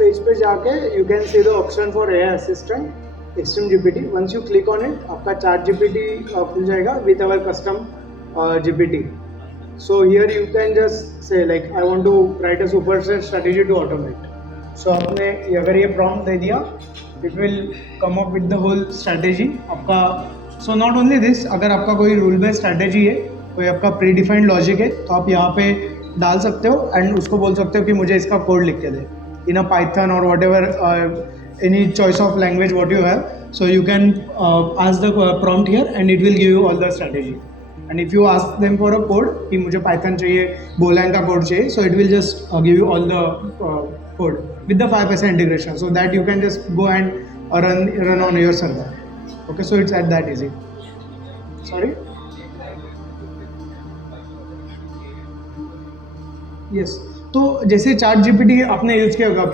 Page पे जाके you can see the option for AI assistant extreme GPT. Once you click on it आपका chat GPT खुल जाएगा with our custom GPT. So here you can just say like I want to write a super strategy to automate. So आपने अगर ये prompt दे दिया it will come up with the whole strategy आपका. So not only this, अगर आपका कोई rule based strategy है, कोई आपका प्री डिफाइंड लॉजिक है, तो आप यहाँ पे डाल सकते हो एंड उसको बोल सकते हो कि मुझे इसका कोड लिख के दे इन अ पाइथन और what ever any choice of language what you have. So you can ask the prompt here and it will give you all the strategy. And if you ask them for a code कि मुझे Python चाहिए, Golang का code चाहिए, सो it will just give you all the code with the 5% integration so that you can just go and run on your server. Okay, so it's at that easy. Sorry. Yes. तो जैसे chat GPT आपने use किया होगा,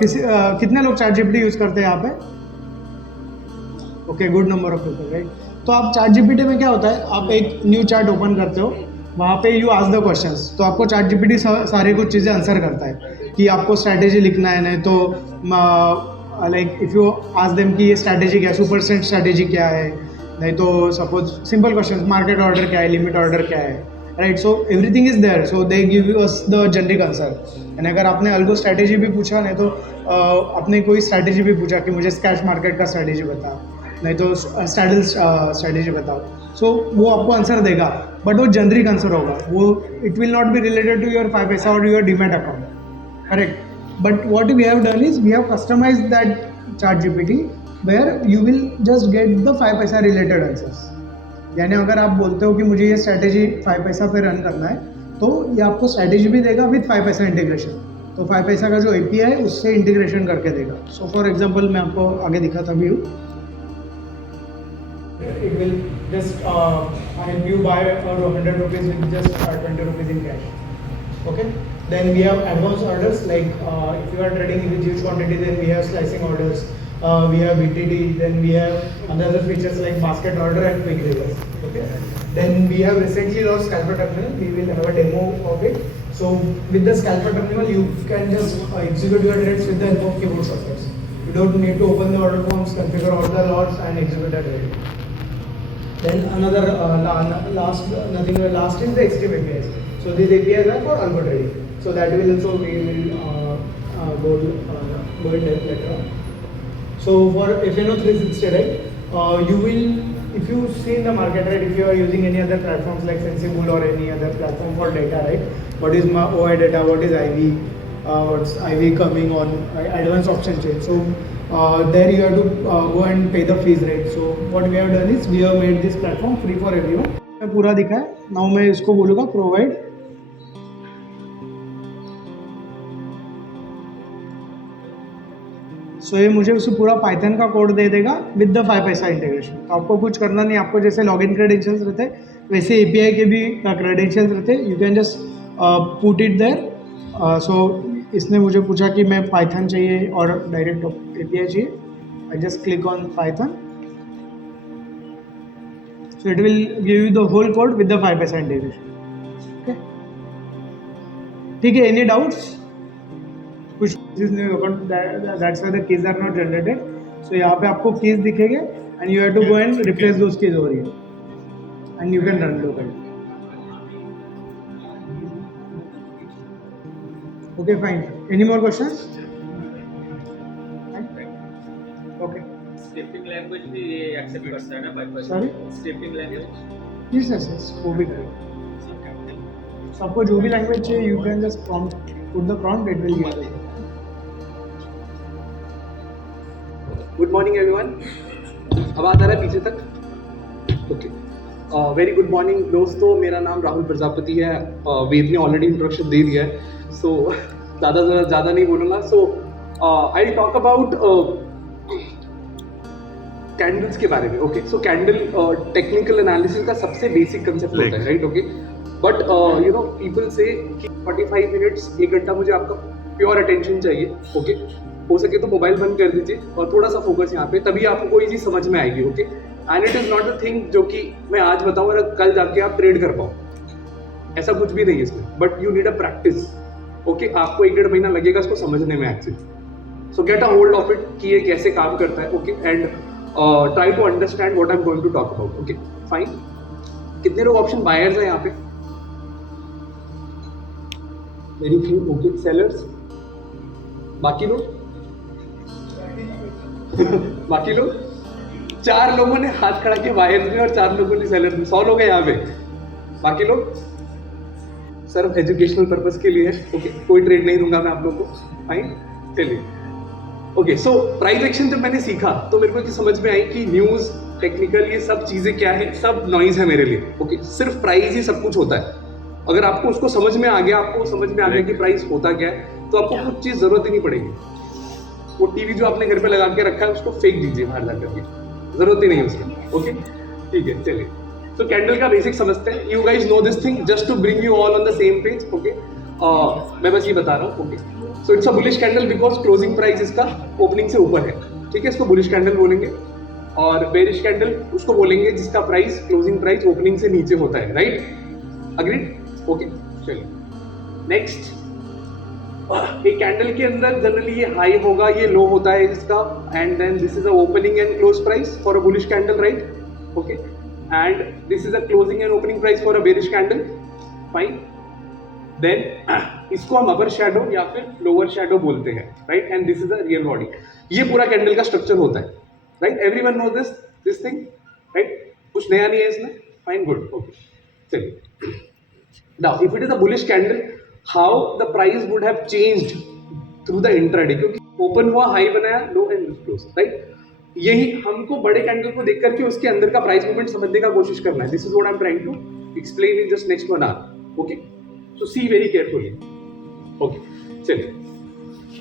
कितने लोग chat GPT use करते हैं यहाँ पे? Okay, good number of people, right. तो आप चैट जीपीटी में क्या होता है, आप एक न्यू चैट ओपन करते हो, वहाँ पे यू आस्क द क्वेश्चंस, तो आपको चैट जीपीटी सारे कुछ चीज़ें आंसर करता है कि आपको स्ट्रैटेजी लिखना है. नहीं तो like if you ask them कि ये स्ट्रैटेजी क्या है, सुपर सेंट स्ट्रैटेजी क्या है, नहीं तो suppose simple question, market order क्या है, लिमिट ऑर्डर क्या है, right. So everything is there, so they give you us the generic answer. And अगर आपने अल्गो स्ट्रैटेजी भी पूछा, नहीं तो आपने कोई स्ट्रैटेजी भी पूछा कि मुझे स्कैश मार्केट का स्ट्रैटेजी बता, नहीं तो स्टैडल स्ट्रैटेजी बताओ, सो वो आपको आंसर देगा, बट वो जनरिक आंसर होगा. वो it will not be related to your 5 paisa और your demat account, correct. But what we have done is we have customized that chat GPT where you will just get the 5 पैसा related answers. यानी अगर आप बोलते हो कि मुझे ये स्ट्रैटेजी 5 पैसा पे रन करना है, तो ये आपको स्ट्रैटेजी भी देगा विद 5 पैसा इंटीग्रेशन. तो 5 पैसा का जो API है उससे इंटीग्रेशन करके देगा. सो फॉर एग्जाम्पल मैं आपको आगे दिखाता भी हूँ. It will just help you buy 100 rupees with just 20 rupees in cash. Okay. Then we have advanced orders, like if you are trading with huge quantity, then we have slicing orders, we have BTD, then we have other features like basket order and quick reverse. Okay. Then we have recently launched Scalper Terminal. We will have a demo of it. So with the Scalper Terminal, you can just execute your trades with the help of keyboard shortcuts. You don't need to open the order forms, configure all the lots, and execute the trade. Then another last is the Extreme APIs. So these APIs are for algo trading. So that will also we will go in depth later on. So for FNO 360, right, you will, if you see in the market, right, if you are using any other platforms like Sensible or any other platform for data, right, what is my OI data, what is IV, what's IV coming on advanced option chain. So there you have to go and pay the fees, right. So what we have done is we have made this platform free for everyone. मैं पूरा दिखा है. Now मैं इसको बोलूँगा provide. सो ये मुझे उसे पूरा पाइथन का कोड दे देगा विद द 5 पैसा इंटीग्रेशन. तो आपको कुछ करना नहीं, आपको जैसे लॉगिन क्रेडेंशियल्स रहते वैसे API के भी क्रेडेंशियल्स रहते. You can just put it there. So इसने मुझे पूछा कि मैं पाइथन चाहिए और डायरेक्ट API चाहिए. I just click on Python. So it will give you the whole code with the 5 paisa integration. Okay, ठीक है. Any doubts? कुछ keys नहीं open, that's why the keys are not generated. So यहाँ पे आपको keys दिखेंगे and you have to go and replace those keys over here and you can run locally. Okay, fine. Any more questions? Okay. Scripting language भी accept करता है ना 5%? Sorry? Scripting language? Yes, yes, yes. वो भी करें. So आपको जो भी लैंग्वेज चाहिए you can just put the prompt, it will give you. Good morning everyone. आवाज़ आ रहा है पीछे तक? ओके, वेरी गुड मॉर्निंग दोस्तों. मेरा नाम राहुल प्रजापति है. वेद ने ऑलरेडी इंट्रोडक्शन दे दिया है, सो ज़्यादा नहीं बोलूँगा. सो आई टॉक अबाउट कैंडल्स के बारे में. ओके, सो कैंडल टेक्निकल एनालिसिस का सबसे बेसिक कंसेप्ट होता है, right. Okay, but you know people से कि 45 मिनट्स 1 घंटा मुझे आपका प्योर अटेंशन चाहिए. ओके, हो सके तो मोबाइल बंद कर दीजिए और थोड़ा सा फोकस यहाँ पे, तभी आपको कोई चीज़ समझ में आएगी. Okay, and it is not a thing जो कि मैं आज बताऊँ और कल जाके आप ट्रेड कर पाओ, ऐसा कुछ भी नहीं है इसमें. But you need a practice. Okay, आपको 1-1.5 महीना लगेगा इसको समझने में actually. So get a hold of it कि ये कैसे काम करता है, okay, and try to understand what I am going to talk about, okay fine. कितने लोग ऑप्शन बायर्स हैं यहाँ पे? वेरी फ्यू, ओके, सेलर्स, बाकी लोग बाकी लोग 4 लोगों ने हाथ खड़ा किया बायर्स में और 4 लोगों ने सेलर में, 100 लोग हैं यहाँ पे। बाकी लोग सिर्फ एजुकेशनल पर्पस के लिए है, ओके, कोई ट्रेड नहीं दूंगा मैं आप लोगों को, फाइन, चलिए। ओके, सो प्राइस एक्शन जब मैंने सीखा तो मेरे को ये समझ में आई कि न्यूज, टेक्निकल, ये सब चीजें क्या है, सब नॉइज है मेरे लिए, ओके, सिर्फ प्राइस ही सब कुछ होता है। अगर आपको उसको समझ में आ गया, आपको समझ में आ गया कि प्राइस होता क्या है, तो आपको कुछ चीज जरूरत ही नहीं पड़ेगी। वो टीवी जो आपने घर पे लगा के रखा है उसको फेंक दीजिए बाहर जाकर के, जरूरत ही नहीं है उसकी, ओके, ठीक है, चलिए। तो कैंडल का बेसिक समझते हैं। You guys know this thing just to bring you all on the same page, okay. मैं बस ये बता रहा हूँ, okay. So it's a bullish candle because closing price इसका ओपनिंग से ऊपर है, ठीक है, इसको बुलिश कैंडल बोलेंगे। और बेरिश कैंडल उसको बोलेंगे जिसका प्राइस, क्लोजिंग प्राइस ओपनिंग से नीचे होता है, राइट, अग्रीड, ओके, चलिए। नेक्स्ट, एक कैंडल के अंदर जनरली ये हाई होगा, ये लो होता है इसका, and then this is a opening and close price for a bullish candle, right, okay, and this is a closing and opening price for a bearish candle, fine. देन इसको हम अपर शैडो या फिर लोअर शैडो बोलते हैं, right, and this is a real body. ये पूरा candle का स्ट्रक्चर होता है, right, everyone know this thing, right, कुछ नया नहीं है इसमें, फाइन, गुड, ओके, चलिए। Now if it is a bullish candle, how the price would have changed through the intraday, क्योंकि ओपन हुआ, हाई बनाया, लो एंड क्लोज, राइट। यही हमको बड़े कैंडल को देख करके उसके अंदर का प्राइस मूवमेंट समझने का कोशिश करना है। This is what I am trying to explain in just next 1 hour, okay. So see very carefully, okay, चलिए।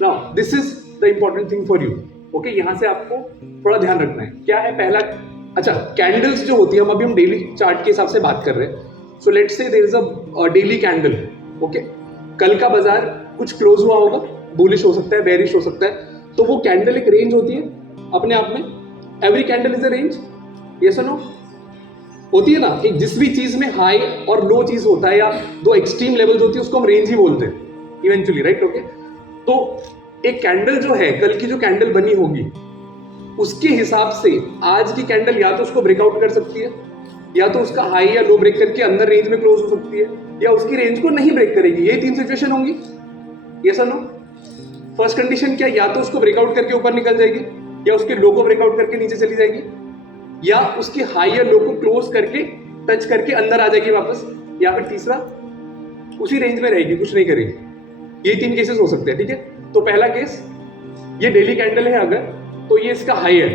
Now this is the important thing for you, okay, यहां से आपको थोड़ा ध्यान रखना है। क्या है पहला? अच्छा, कैंडल्स जो होती है, हम अभी डेली चार्ट के हिसाब से बात कर रहे हैं। So let's say there is a daily candle, okay, कल का बाजार कुछ क्लोज हुआ होगा, बुलिश हो सकता है, बेरिश हो सकता है, तो वो कैंडल एक रेंज होती है अपने आप में। Every candle is a range, yes और नो? होती है ना कि जिस भी चीज में हाई और लो चीज होता है या दो एक्सट्रीम लेवल्स होती है उसको हम रेंज ही बोलते हैं इवेंचुअली, राइट, ओके। तो एक कैंडल जो है, कल की जो कैंडल बनी होगी उसके हिसाब से आज की कैंडल या तो उसको ब्रेकआउट कर सकती है, या तो उसका हाई या लो ब्रेक करके अंदर रेंज में क्लोज हो सकती है, या उसकी रेंज को नहीं ब्रेक करेगी। ये 3 सिचुएशन होंगी, यस और नो? फर्स्ट कंडीशन क्या? या तो उसको ब्रेकआउट करके ऊपर निकल जाएगी, या उसके लो को ब्रेकआउट करके नीचे चली जाएगी, या उसके हाई या लो को क्लोज करके टच करके अंदर आ जाएगी वापस, या फिर तीसरा उसी रेंज में रहेगी, कुछ नहीं करेगी। ये 3 केसेस हो सकते हैं, ठीक है। तो पहला केस, ये डेली कैंडल है अगर, तो ये इसका हाई है,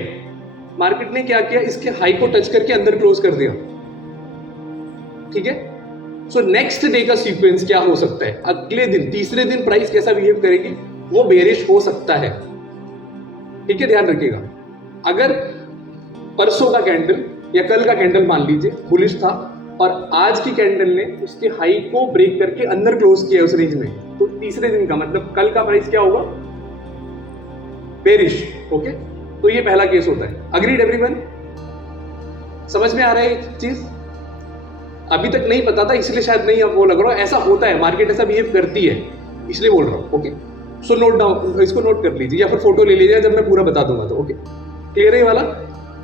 मार्केट ने क्या किया, इसके हाई को टच करके अंदर क्लोज कर दिया, ठीक है। सो नेक्स्ट डे का सीक्वेंस क्या हो सकता है? अगले दिन, तीसरे दिन प्राइस कैसा बिहेव करेगी? वो बेरिश हो सकता है, ठीक है, ध्यान रखिएगा। अगर परसों का कैंडल या कल का कैंडल मान लीजिए बुलिश था और आज की कैंडल ने उसके हाई को ब्रेक करके अंदर क्लोज किया उस रेंज में, तो तीसरे दिन का मतलब कल का प्राइस क्या होगा? Bearish, okay. तो ये पहला केस होता है। Agreed everyone? समझ में आ रहा है ये चीज? अभी तक नहीं पता था इसलिए शायद नहीं अब वो लग रहा है, ऐसा होता है, मार्केट ऐसा बिहेव करती है इसलिए बोल रहा हूं, ओके। सो नोट डाउन, इसको नोट कर लीजिए या फिर फोटो ले लीजिए जब मैं पूरा बता दूंगा तो, ओके, क्लियर है वाला?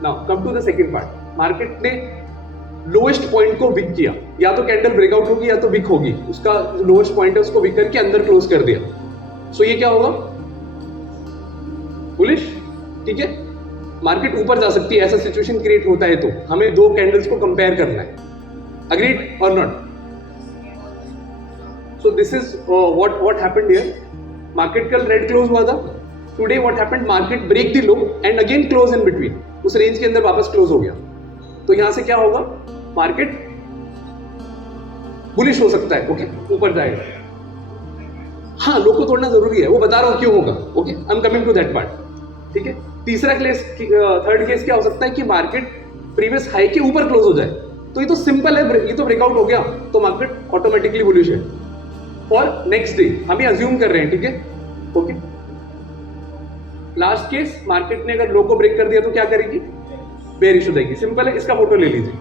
Now come to the second part. Market ने लोएस्ट पॉइंट को विक किया, या तो कैंडल ब्रेकआउट होगी या तो विक होगी, उसका लोएस्ट पॉइंट है उसको विक करके अंदर क्लोज कर दिया। सो ये क्या होगा? बुलिश, ठीक है। मार्केट ऊपर जा सकती है, ऐसा सिचुएशन क्रिएट होता है तो हमें 2 कैंडल्स को कंपेयर करना है। अग्रीड और not? So this is what happened here. Market कल रेड क्लोज हुआ था, today what happened, market break the low and again close in between, उस रेंज के अंदर वापस क्लोज हो गया। तो यहां से क्या होगा? मार्केट बुलिश हो सकता है, ओके, ऊपर जाएगा। हाँ, लो को तोड़ना जरूरी है, वो बता रहा हूं क्यों होगा, okay, I am coming to that part, ठीक है। तीसरा केस, थर्ड केस क्या हो सकता है कि मार्केट प्रीवियस हाई के ऊपर क्लोज हो जाए, तो ये तो सिंपल है, ये तो ब्रेकआउट हो गया तो मार्केट ऑटोमेटिकली बुलिश है फॉर नेक्स्ट डे, हम ये अज्यूम कर रहे हैं, ठीक है, ओके। लास्ट केस, मार्केट ने अगर लो को ब्रेक कर दिया तो क्या करेगी? बेरिश हो जाएगी, सिंपल है। इसका फोटो ले लीजिए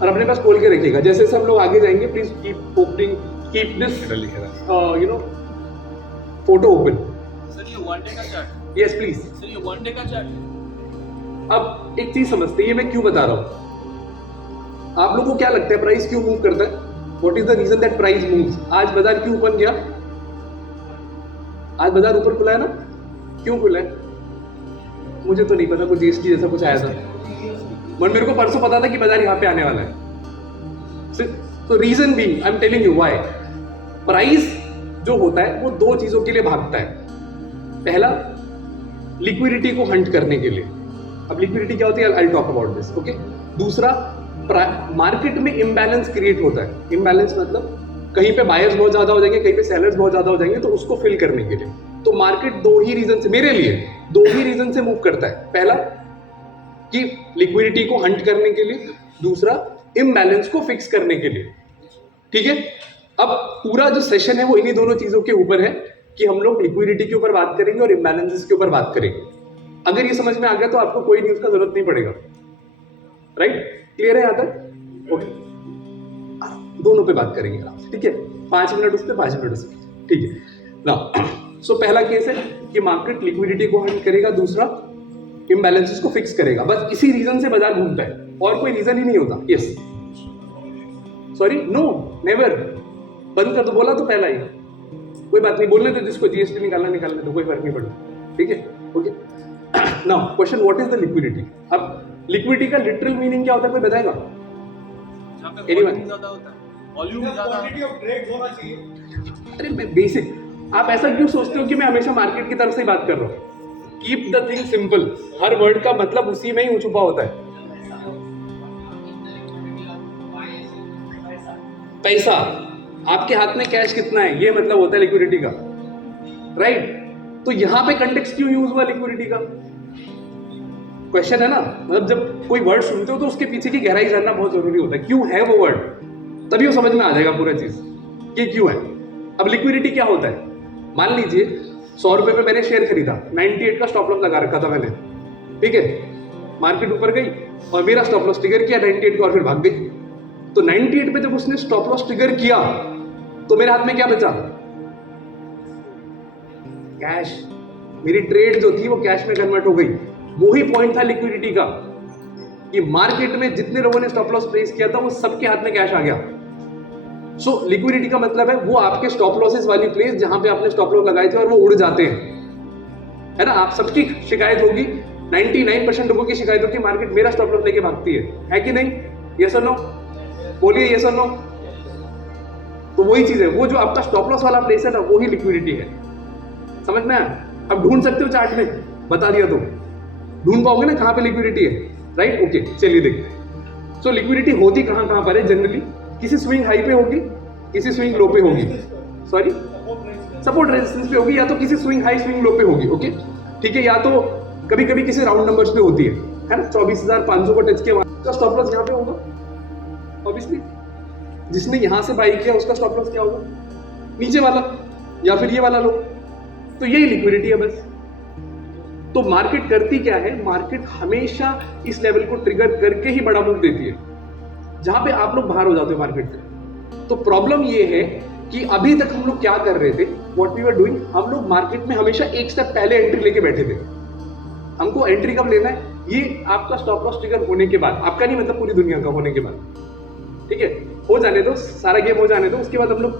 और अपने पास खोल के रखिएगा। जैसे सब लोग आगे जाएंगे, please keep opening, keep this you know photo open, sir ये वन डे का चार्ट यस प्लीज। सर ये वन डे का चार्ट अब एक चीज समझते हैं, ये मैं क्यों बता रहा हूं। आप लोगों को क्या लगता है प्राइस क्यों मूव करता है? What is the reason that price moves? आज बाजार क्यों ओपन गया? आज बाजार ऊपर खुला है ना? क्यों खुला है? मुझे तो नहीं पता, कुछ जीएसटी जैसा कुछ आया था, बट मेरे को परसों पता था कि बाजार यहाँ पे आने वाला है। तो रीजन भी I am telling you why. Price जो होता है वो दो चीजों के लिए भागता है। पहला, लिक्विडिटी को हंट करने के लिए। अब लिक्विडिटी क्या होती है? I talk about this, okay. दूसरा, मार्केट में इम्बैलेंस क्रिएट होता है। इम्बैलेंस मतलब कहीं पे बायर्स बहुत ज्यादा हो जाएंगे, कहीं पे सेलर्स बहुत ज्यादा हो जाएंगे, तो उसको फिल करने के लिए। तो मार्केट दो ही रीजन से, मेरे लिए दो ही रीजन से मूव करता है। पहला कि लिक्विडिटी को हंट करने के लिए, दूसरा इम्बैलेंस को फिक्स करने के लिए। ठीक है, अब पूरा जो सेशन है वो इन्हीं दोनों चीजों के ऊपर है कि हम लोग लिक्विडिटी के ऊपर बात करेंगे और इम्बैलेंसेस के ऊपर बात करेंगे। अगर ये समझ में आ गया तो आपको कोई न्यूज का जरूरत नहीं पड़ेगा। राइट? क्लियर है यहां तक? ओके, दोनों पे बात करेंगे आराम से। ठीक है, 5 मिनट उस पर 5 मिनट उस पर। ठीक है ना। सो पहला केस है कि मार्केट लिक्विडिटी को हंट करेगा, दूसरा इम्बैलेंसेस को फिक्स करेगा। बस इसी रीजन से बाजार घूमता है और कोई रीजन ही नहीं होता। Yes, sorry, no, never. बंद कर दो, बोला तो पहला ही। कोई बात नहीं, बोलने दो, जिसको जीएसटी निकालने तो कोई फर्क नहीं पड़ता। ठीक है, okay. Now question, what is the liquidity? अब लिक्विडिटी का लिटरल मीनिंग क्या होता है, कोई बताएगा? Anyone? ज्यादा होता है, वॉल्यूम ज्यादा। अरे मैं बेसिक, आप ऐसा क्यों सोचते हो कि मैं हमेशा मार्केट की तरफ से ही बात कर रहा हूँ? Keep the thing simple. Her word का मतलब उसी में ही छुपा होता है। पैसा, आपके हाथ में कैश कितना है, ये मतलब होता है लिक्विडिटी का। राइट? तो यहां पे कंटेक्स्ट क्यों यूज हुआ लिक्विडिटी का? क्वेश्चन है ना। मतलब जब कोई वर्ड सुनते हो तो उसके पीछे की गहराई जानना बहुत जरूरी होता है। क्यों है वो वर्ड, तभी वो समझ में आ जाएगा पूरा चीज कि क्यों है। अब लिक्विडिटी क्या होता है? मान लीजिए 100 रुपए पे मैंने शेयर खरीदा, 98 का स्टॉप लॉस लगा रखा था मैंने। ठीक है, मार्केट ऊपर गई और मेरा स्टॉप लॉस ट्रिगर किया 98 का और फिर भाग गई। तो 98 पे जब उसने स्टॉप लॉस ट्रिगर किया तो मेरे हाथ में क्या बचा? कैश। मेरी ट्रेड जो थी वो कैश में कन्वर्ट हो गई। वही पॉइंट था लिक्विडिटी का कि मार्केट में जितने लोगों ने स्टॉप लॉस प्लेस किया था वो सबके हाथ में कैश आ गया। सो लिक्विडिटी का मतलब है वो आपके स्टॉप लॉसेस वाली प्लेस जहां पे आपने स्टॉप लॉस लगाए थे और वो उड़ जाते हैं, है ना। आप सबकी शिकायत होगी, 99% लोगों की शिकायत होगी मार्केट मेरा स्टॉप लॉस लेके भागती है कि नहीं? यस और नो? बोलिए यस और नो। तो वही चीज है, वो जो आपका स्टॉप लॉस वाला प्लेस है ना, वही लिक्विडिटी है। समझ में आया? अब ढूंढ सकते हो चार्ट में, बता दिया तो ढूंढ पाओगे ना कहां पे लिक्विडिटी है। राइट? ओके, चलिए देखते हैं। सो लिक्विडिटी होती कहां कहां पर है जनरली? किसी स्विंग हाई पे होगी, किसी स्विंग लो पे होगी, सॉरी सपोर्ट रेजिस्टेंस पे होगी, या तो किसी स्विंग हाई स्विंग लो पे होगी। ओके, ठीक है। या तो कभी कभी किसी राउंड नंबर्स पे होती है ना। 24,500 को टच किया तो स्टॉप लॉस यहाँ पे होगा ऑब्वियसली। जिसने यहां से बाई किया उसका स्टॉप लॉस क्या होगा? नीचे वाला, या फिर ये वाला लो। तो यही लिक्विडिटी है बस। तो मार्केट करती क्या है? मार्केट हमेशा इस लेवल को ट्रिगर करके ही बड़ा मूव देती है, जहां पे आप लोग बाहर हो जाते हो मार्केट से। तो प्रॉब्लम ये है कि अभी तक हम लोग क्या कर रहे थे, व्हाट वी वर डूइंग, हम लोग मार्केट में हमेशा एक स्टेप पहले एंट्री लेके बैठे थे। हमको एंट्री कब लेना है? ये आपका स्टॉप लॉस ट्रिगर होने के बाद, आपका नहीं मतलब पूरी दुनिया का होने के बाद। ठीक है, हो जाने दो, सारा गेम हो जाने दो, उसके बाद हम लोग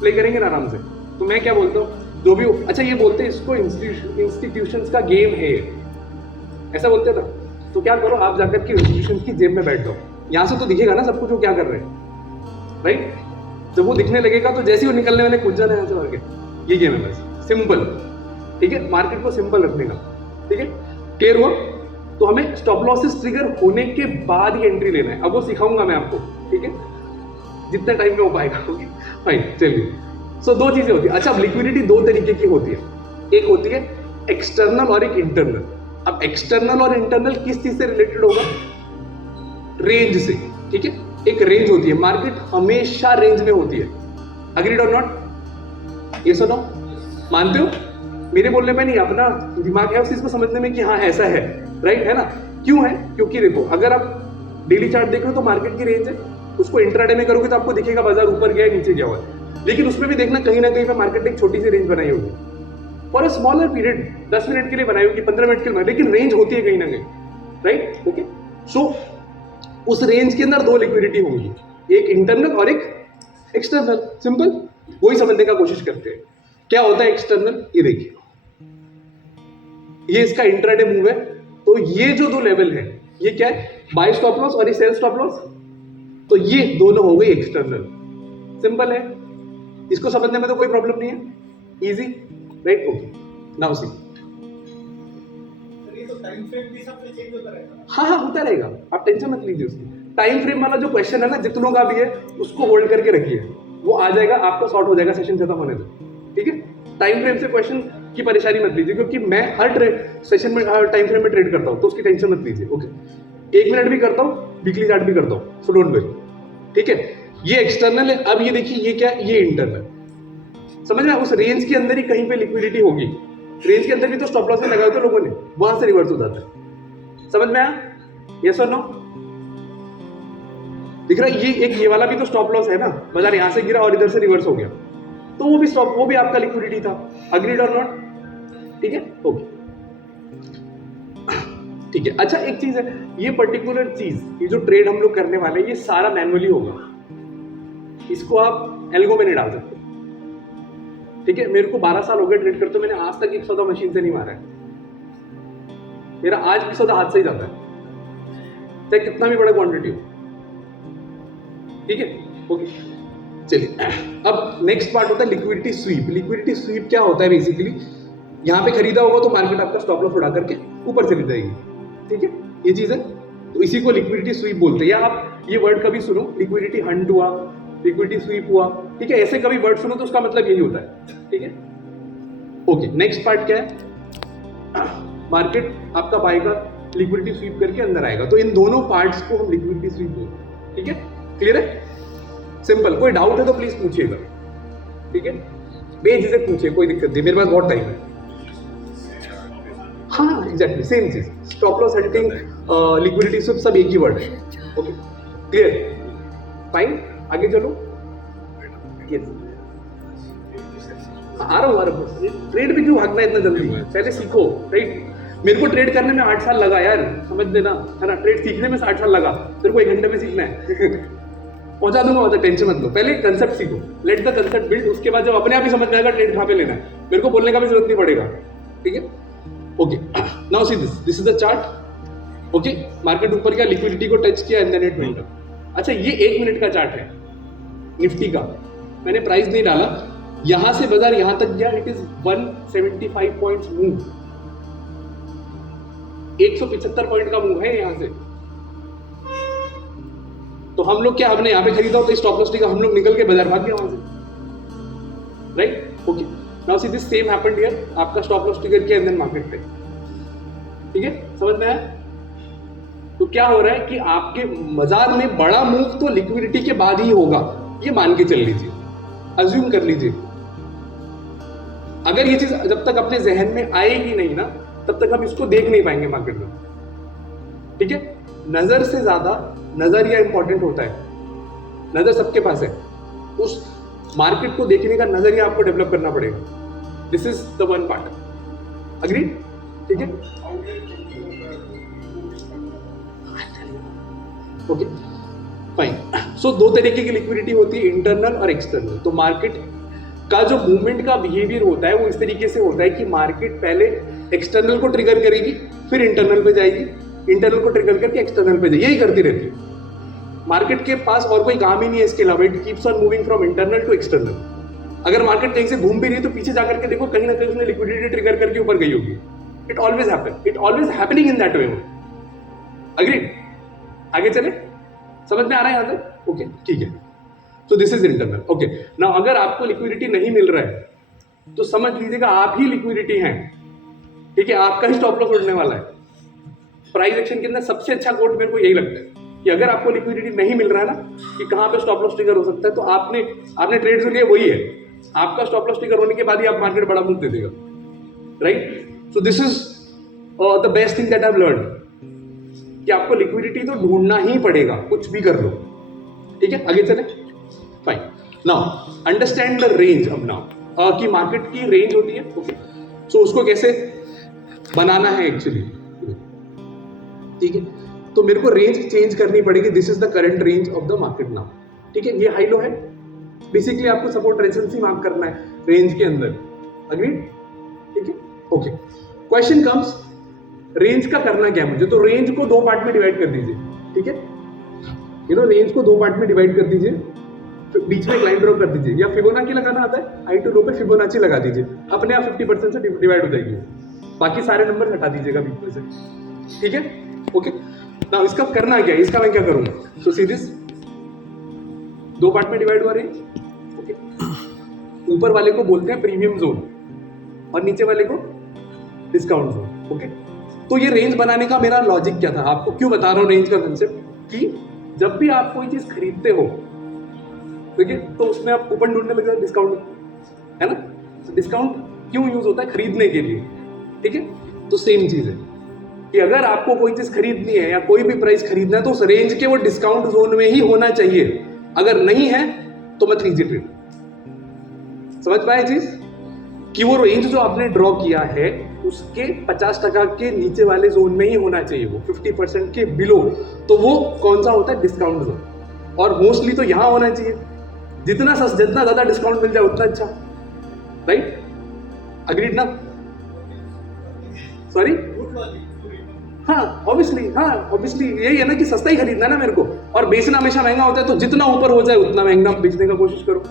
प्ले करेंगे ना आराम से। तो मैं क्या बोलता हूँ, जो भी अच्छा ये बोलते हैं इसको इंस्टीट्यूशंस का गेम है, ऐसा बोलते ना। तो क्या करो, आप जाकर के इंस्टीट्यूशंस की जेब में बैठ जाओ। यहां से तो दिखेगा ना सब कुछ वो क्या कर रहे हैं। राइट? जब वो दिखने लगेगा तो जैसे ही वो निकलने वाले कुछ जाना है यहाँ से मार्केट। ये गेम है बस, सिंपल। ठीक है, मार्केट को सिंपल रखने का। ठीक है, क्लियर हुआ? तो हमें स्टॉप लॉसेस ट्रिगर होने के बाद ही एंट्री लेना है। अब वो सिखाऊंगा मैं आपको, ठीक है, जितने टाइम में हो पाएगा। ओके फाइन, चलिए। सो दो चीजें होती है। अच्छा, अब लिक्विडिटी दो तरीके की होती है, एक होती है एक्सटर्नल और एक इंटरनल। अब एक्सटर्नल और इंटरनल किस चीज से रिलेटेड होगा? रेंज से। ठीक है, एक रेंज होती है, मार्केट हमेशा रेंज में होती है। अग्रीड और नॉट? ये सुनो, मानते हो? मेरे बोलने में नहीं, अपना दिमाग है उस चीज को समझने में कि हाँ ऐसा है। राइट है ना? क्यों है? क्योंकि देखो, अगर आप डेली चार्ट देख रहे हो तो मार्केट की रेंज है, उसको इंट्राडे में करोगे तो आपको दिखेगा बाजार ऊपर गया नीचे गया हुआ है। लेकिन उसमें भी देखना कहीं ना कहीं पे मार्केट ने एक छोटी सी रेंज बनाई होगी। For a smaller period, 10 minute के लिए बनाई होगी, 15 मिनट के लिए, लेकिन रेंज होती है कहीं ना कहीं, राइट? ओके, सो उस रेंज के अंदर दो लिक्विडिटी होंगी, एक इंटरनल और एक एक्सटर्नल। सिंपल, वही समझने का कोशिश करते हैं। क्या होता है एक्सटर्नल? ये देखिए, ये इसका इंट्राडे मूव है, तो ये जो दो लेवल है, ये क्या है? बाय स्टॉप लॉस और ये सेल स्टॉप लॉस, तो ये दोनों हो गई एक्सटर्नल। सिंपल है, इसको समझने में तो कोई प्रॉब्लम नहीं है, इजी, राइट? ओके, नाउ सी। तो टाइम फ्रेम भी सब चेंज होता रहेगा। हाँ, होता रहेगा, आप टेंशन मत लीजिए उसकी। टाइम फ्रेम वाला जो क्वेश्चन है ना, जितनों का भी है उसको होल्ड करके रखिए, वो आ जाएगा, आपका सॉर्ट हो जाएगा सेशन खत्म होने तक, ठीक है? टाइम फ्रेम से क्वेश्चन की परेशानी मत लीजिए, क्योंकि मैं हर सेशन में टाइम फ्रेम में ट्रेड करता हूँ, तो उसकी टेंशन मत लीजिए। ओके, 1 मिनट भी करता हूँ, वीकली चार्ट भी करता हूँ, सो डोंट वरी, ठीक है? ये एक्सटर्नल है। अब ये देखिए, ये क्या है? ये इंटरनल। समझ में? उस रेंज के अंदर ही कहीं पे लिक्विडिटी होगी, रेंज के अंदर भी तो स्टॉप लॉस में लगाए होते लोगों ने, वहां से रिवर्स हो जाता है। समझ में आया? यस और नो? दिख रहा है? ये वाला भी तो स्टॉप लॉस है ना, बाजार यहां से गिरा और इधर से रिवर्स हो गया, तो वो भी आपका लिक्विडिटी था। अग्रीड और नॉट? ठीक है, ओके, ठीक है। अच्छा, एक चीज है, ये पर्टिकुलर चीज, ये जो ट्रेड हम लोग करने वाले हैं, ये सारा मैनुअली होगा, इसको आप एल्गो में नहीं डाल सकते, ठीक है? मेरे को 12 साल हो गए ट्रेड करते, मैंने आज तक एक सौदा मशीन से नहीं मारा है, मेरा आज भी सौदा हाथ से ही जाता है, चाहे कितना भी बड़ा क्वांटिटी हो, ठीक है? ओके, चलिए, अब नेक्स्ट पार्ट होता है लिक्विडिटी स्वीप। लिक्विडिटी स्वीप क्या होता है? बेसिकली यहाँ पे खरीदा होगा तो मार्केट आपका स्टॉप लॉस उड़ा करके ऊपर चली जाएगी, ठीक है? ये चीज है, तो इसी को लिक्विडिटी स्वीप बोलते हैं। या आप ये वर्ड कभी सुनो, लिक्विडिटी हंट हुआ, लिक्विडिटी स्वीप हुआ, ठीक है? ऐसे कभी वर्ड सुनो तो उसका मतलब यही होता है, ठीक है? ओके, नेक्स्ट पार्ट क्या है? मार्केट आपका बाय का लिक्विडिटी स्वीप करके अंदर आएगा, तो इन दोनों पार्ट्स को हम लिक्विडिटी स्वीप बोलते हैं, ठीक है? क्लियर है? सिंपल। कोई डाउट है तो प्लीज पूछिएगा, ठीक है? बेझिझक पूछिए, कोई दिक्कत नहीं, मेरे पास बहुत टाइम है। हाँ, एग्जैक्टली सेम चीज, stop loss hunting, liquidity SVEEP, सब एक ही वर्ड है। ओके, क्लियर, फाइन, आगे चलो। yes. आ रहा हूँ, ट्रेड भी क्यों भागना है इतना जल्दी? पहले सीखो, राइट? मेरे को ट्रेड करने में 8 साल लगा यार, समझ लेना, है ना? ट्रेड सीखने में 8 साल लगा, तेरे को 1 घंटे में सीखना है। पहुंचा दूंगा, टेंशन मत लो, पहले कंसेप्ट सीखो, लेट द कंसेप्ट बिल्ड, उसके बाद जब अपने आप ही समझ में आएगा ट्रेड कहाँ पे लेना है, मेरे को बोलने का भी जरूरत नहीं पड़ेगा, ठीक है? Okay, now see this is the chart. Okay, market ऊपर गया, लिक्विडिटी को टच किया and then it went up. अच्छा, ये 1 मिनट का चार्ट है निफ्टी का, मैंने प्राइस नहीं डाला, यहां से बाजार यहां तक गया, it is 175 points move, 175 point का मूव है यहां से। तो हम लोग क्या, हमने यहाँ पे खरीदा हो तो स्टॉप लॉस टिका, हम लोग निकल के बाजार भाग गया वहां से, right? Okay, now see this same happened here, आपका स्टॉप लॉस ट्रिगर किया एंड देन मार्केट पे, ठीक है? समझ में आया? तो क्या हो रहा है कि आपके बाजार में बड़ा मूव तो लिक्विडिटी के बाद ही होगा, ये मान के चल लीजिए, अज्यूम कर लीजिए। अगर ये चीज जब तक अपने जहन में आएगी नहीं ना, तब तक हम इसको देख नहीं पाएंगे मार्केट में, ठीक है? नजर से ज्यादा नजरिया इंपॉर्टेंट होता है, नजर सबके पास है, उस मार्केट को देखने का नजरिया आपको डेवलप करना पड़ेगा, this is the one part, agree? ठीक है, ओके, फाइन। सो 2 तरीके की लिक्विडिटी होती है, इंटरनल और एक्सटर्नल। तो मार्केट का जो मूवमेंट का बिहेवियर होता है वो इस तरीके से होता है कि मार्केट पहले एक्सटर्नल को ट्रिगर करेगी, फिर इंटरनल पे जाएगी, इंटरनल को ट्रिगर करके एक्सटर्नल पे जाएगी, यही करती रहती है। मार्केट के पास और कोई काम ही नहीं है इसके अलावा, it keeps on moving from internal to external. अगर मार्केट कहीं से घूम भी रही है तो पीछे जाकर के देखो, कहीं ना कहीं उसने लिक्विडिटी ट्रिगर करके ऊपर गई होगी। It always happen, it always happening in that way. Agree? आगे चले, समझ में आ रहा है यहां तक? ओके, ठीक है। तो this is internal. Okay, now अगर आपको लिक्विडिटी नहीं मिल रहा है तो समझ लीजिएगा आप ही लिक्विडिटी हैं, ठीक है? आपका ही स्टॉप लॉस उड़ने वाला है। प्राइस एक्शन के अंदर सबसे अच्छा कोट मेरे को यही लगता है कि अगर आपको लिक्विडिटी नहीं मिल रहा है ना, कि कहां पे स्टॉप लॉस ट्रिगर हो सकता है, तो आपने ट्रेड जो लिया वही है, आपका स्टॉप लॉस ट्रिगर होने के बाद ही आप मार्केट बड़ा मूव दे देगा, right? So this is the best thing that I have learn, कि आपको लिक्विडिटी तो ढूंढना ही पड़ेगा, कुछ भी कर लो, ठीक है? आगे चले, fine. Now understand the range. अब नाउ कि मार्केट की रेंज होती है, ओके? सो उसको कैसे बनाना है एक्चुअली, ठीक है। तो मेरे को रेंज चेंज करनी पड़ेगी, this is the current range of the market now, ठीक है। ये हाई लो है, बेसिकली आपको सपोर्ट रेजिस्टेंस मार्क करना है रेंज के अंदर, अग्रीड, ठीक है, ओके। क्वेश्चन कम्स, रेंज का करना क्या मुझे, तो रेंज को दो पार्ट में डिवाइड कर दीजिए, ठीक है। रेंज को दो पार्ट में डिवाइड कर दीजिए, बीच में एक लाइन ड्रॉ कर दीजिए, या फिबोनाची लगाना आता है, हाई टू लो पे फिबोनाची लगा दीजिए, अपने आप 50% से डिवाइड हो जाएगी, बाकी सारे नंबर हटा दीजिएगा बीच में से, ठीक है, ओके। ना इसका करना क्या है, इसका मैं क्या करूंगा, सो सी दिस, दो पार्ट में डिवाइड हुआ रेंज, ओके। ऊपर वाले को बोलते हैं प्रीमियम जोन और नीचे वाले को डिस्काउंट जोन, ओके। तो ये रेंज बनाने का मेरा लॉजिक क्या था, आपको क्यों बता रहा हूँ रेंज का कंसेप्ट, कि जब भी आप कोई चीज खरीदते हो, ठीक है, तो उसमें आप कूपन ढूंढने लगे, डिस्काउंट है ना, तो डिस्काउंट क्यों यूज होता है, खरीदने के लिए, ठीक है। तो सेम चीज है कि अगर आपको कोई चीज खरीदनी है या कोई भी प्राइस खरीदना है तो उस रेंज के वो डिस्काउंट जोन में ही होना चाहिए, अगर नहीं है तो मत लीजिए ट्रेड। समझ पाए चीज, कि वो रेंज जो आपने ड्रॉ किया है उसके 50% के नीचे वाले जोन में ही होना चाहिए, वो 50% के बिलो, तो वो कौन सा होता है, डिस्काउंट जोन, और मोस्टली तो यहां होना चाहिए, जितना ज्यादा डिस्काउंट मिल जाए उतना अच्छा, राइट, अग्रीड ना, सॉरी, हाँ ऑब्वियसली यही है ना कि सस्ता ही खरीदना है ना मेरे को, और बेचना हमेशा महंगा होता है, तो जितना ऊपर हो जाए उतना महंगा बेचने का कोशिश करो।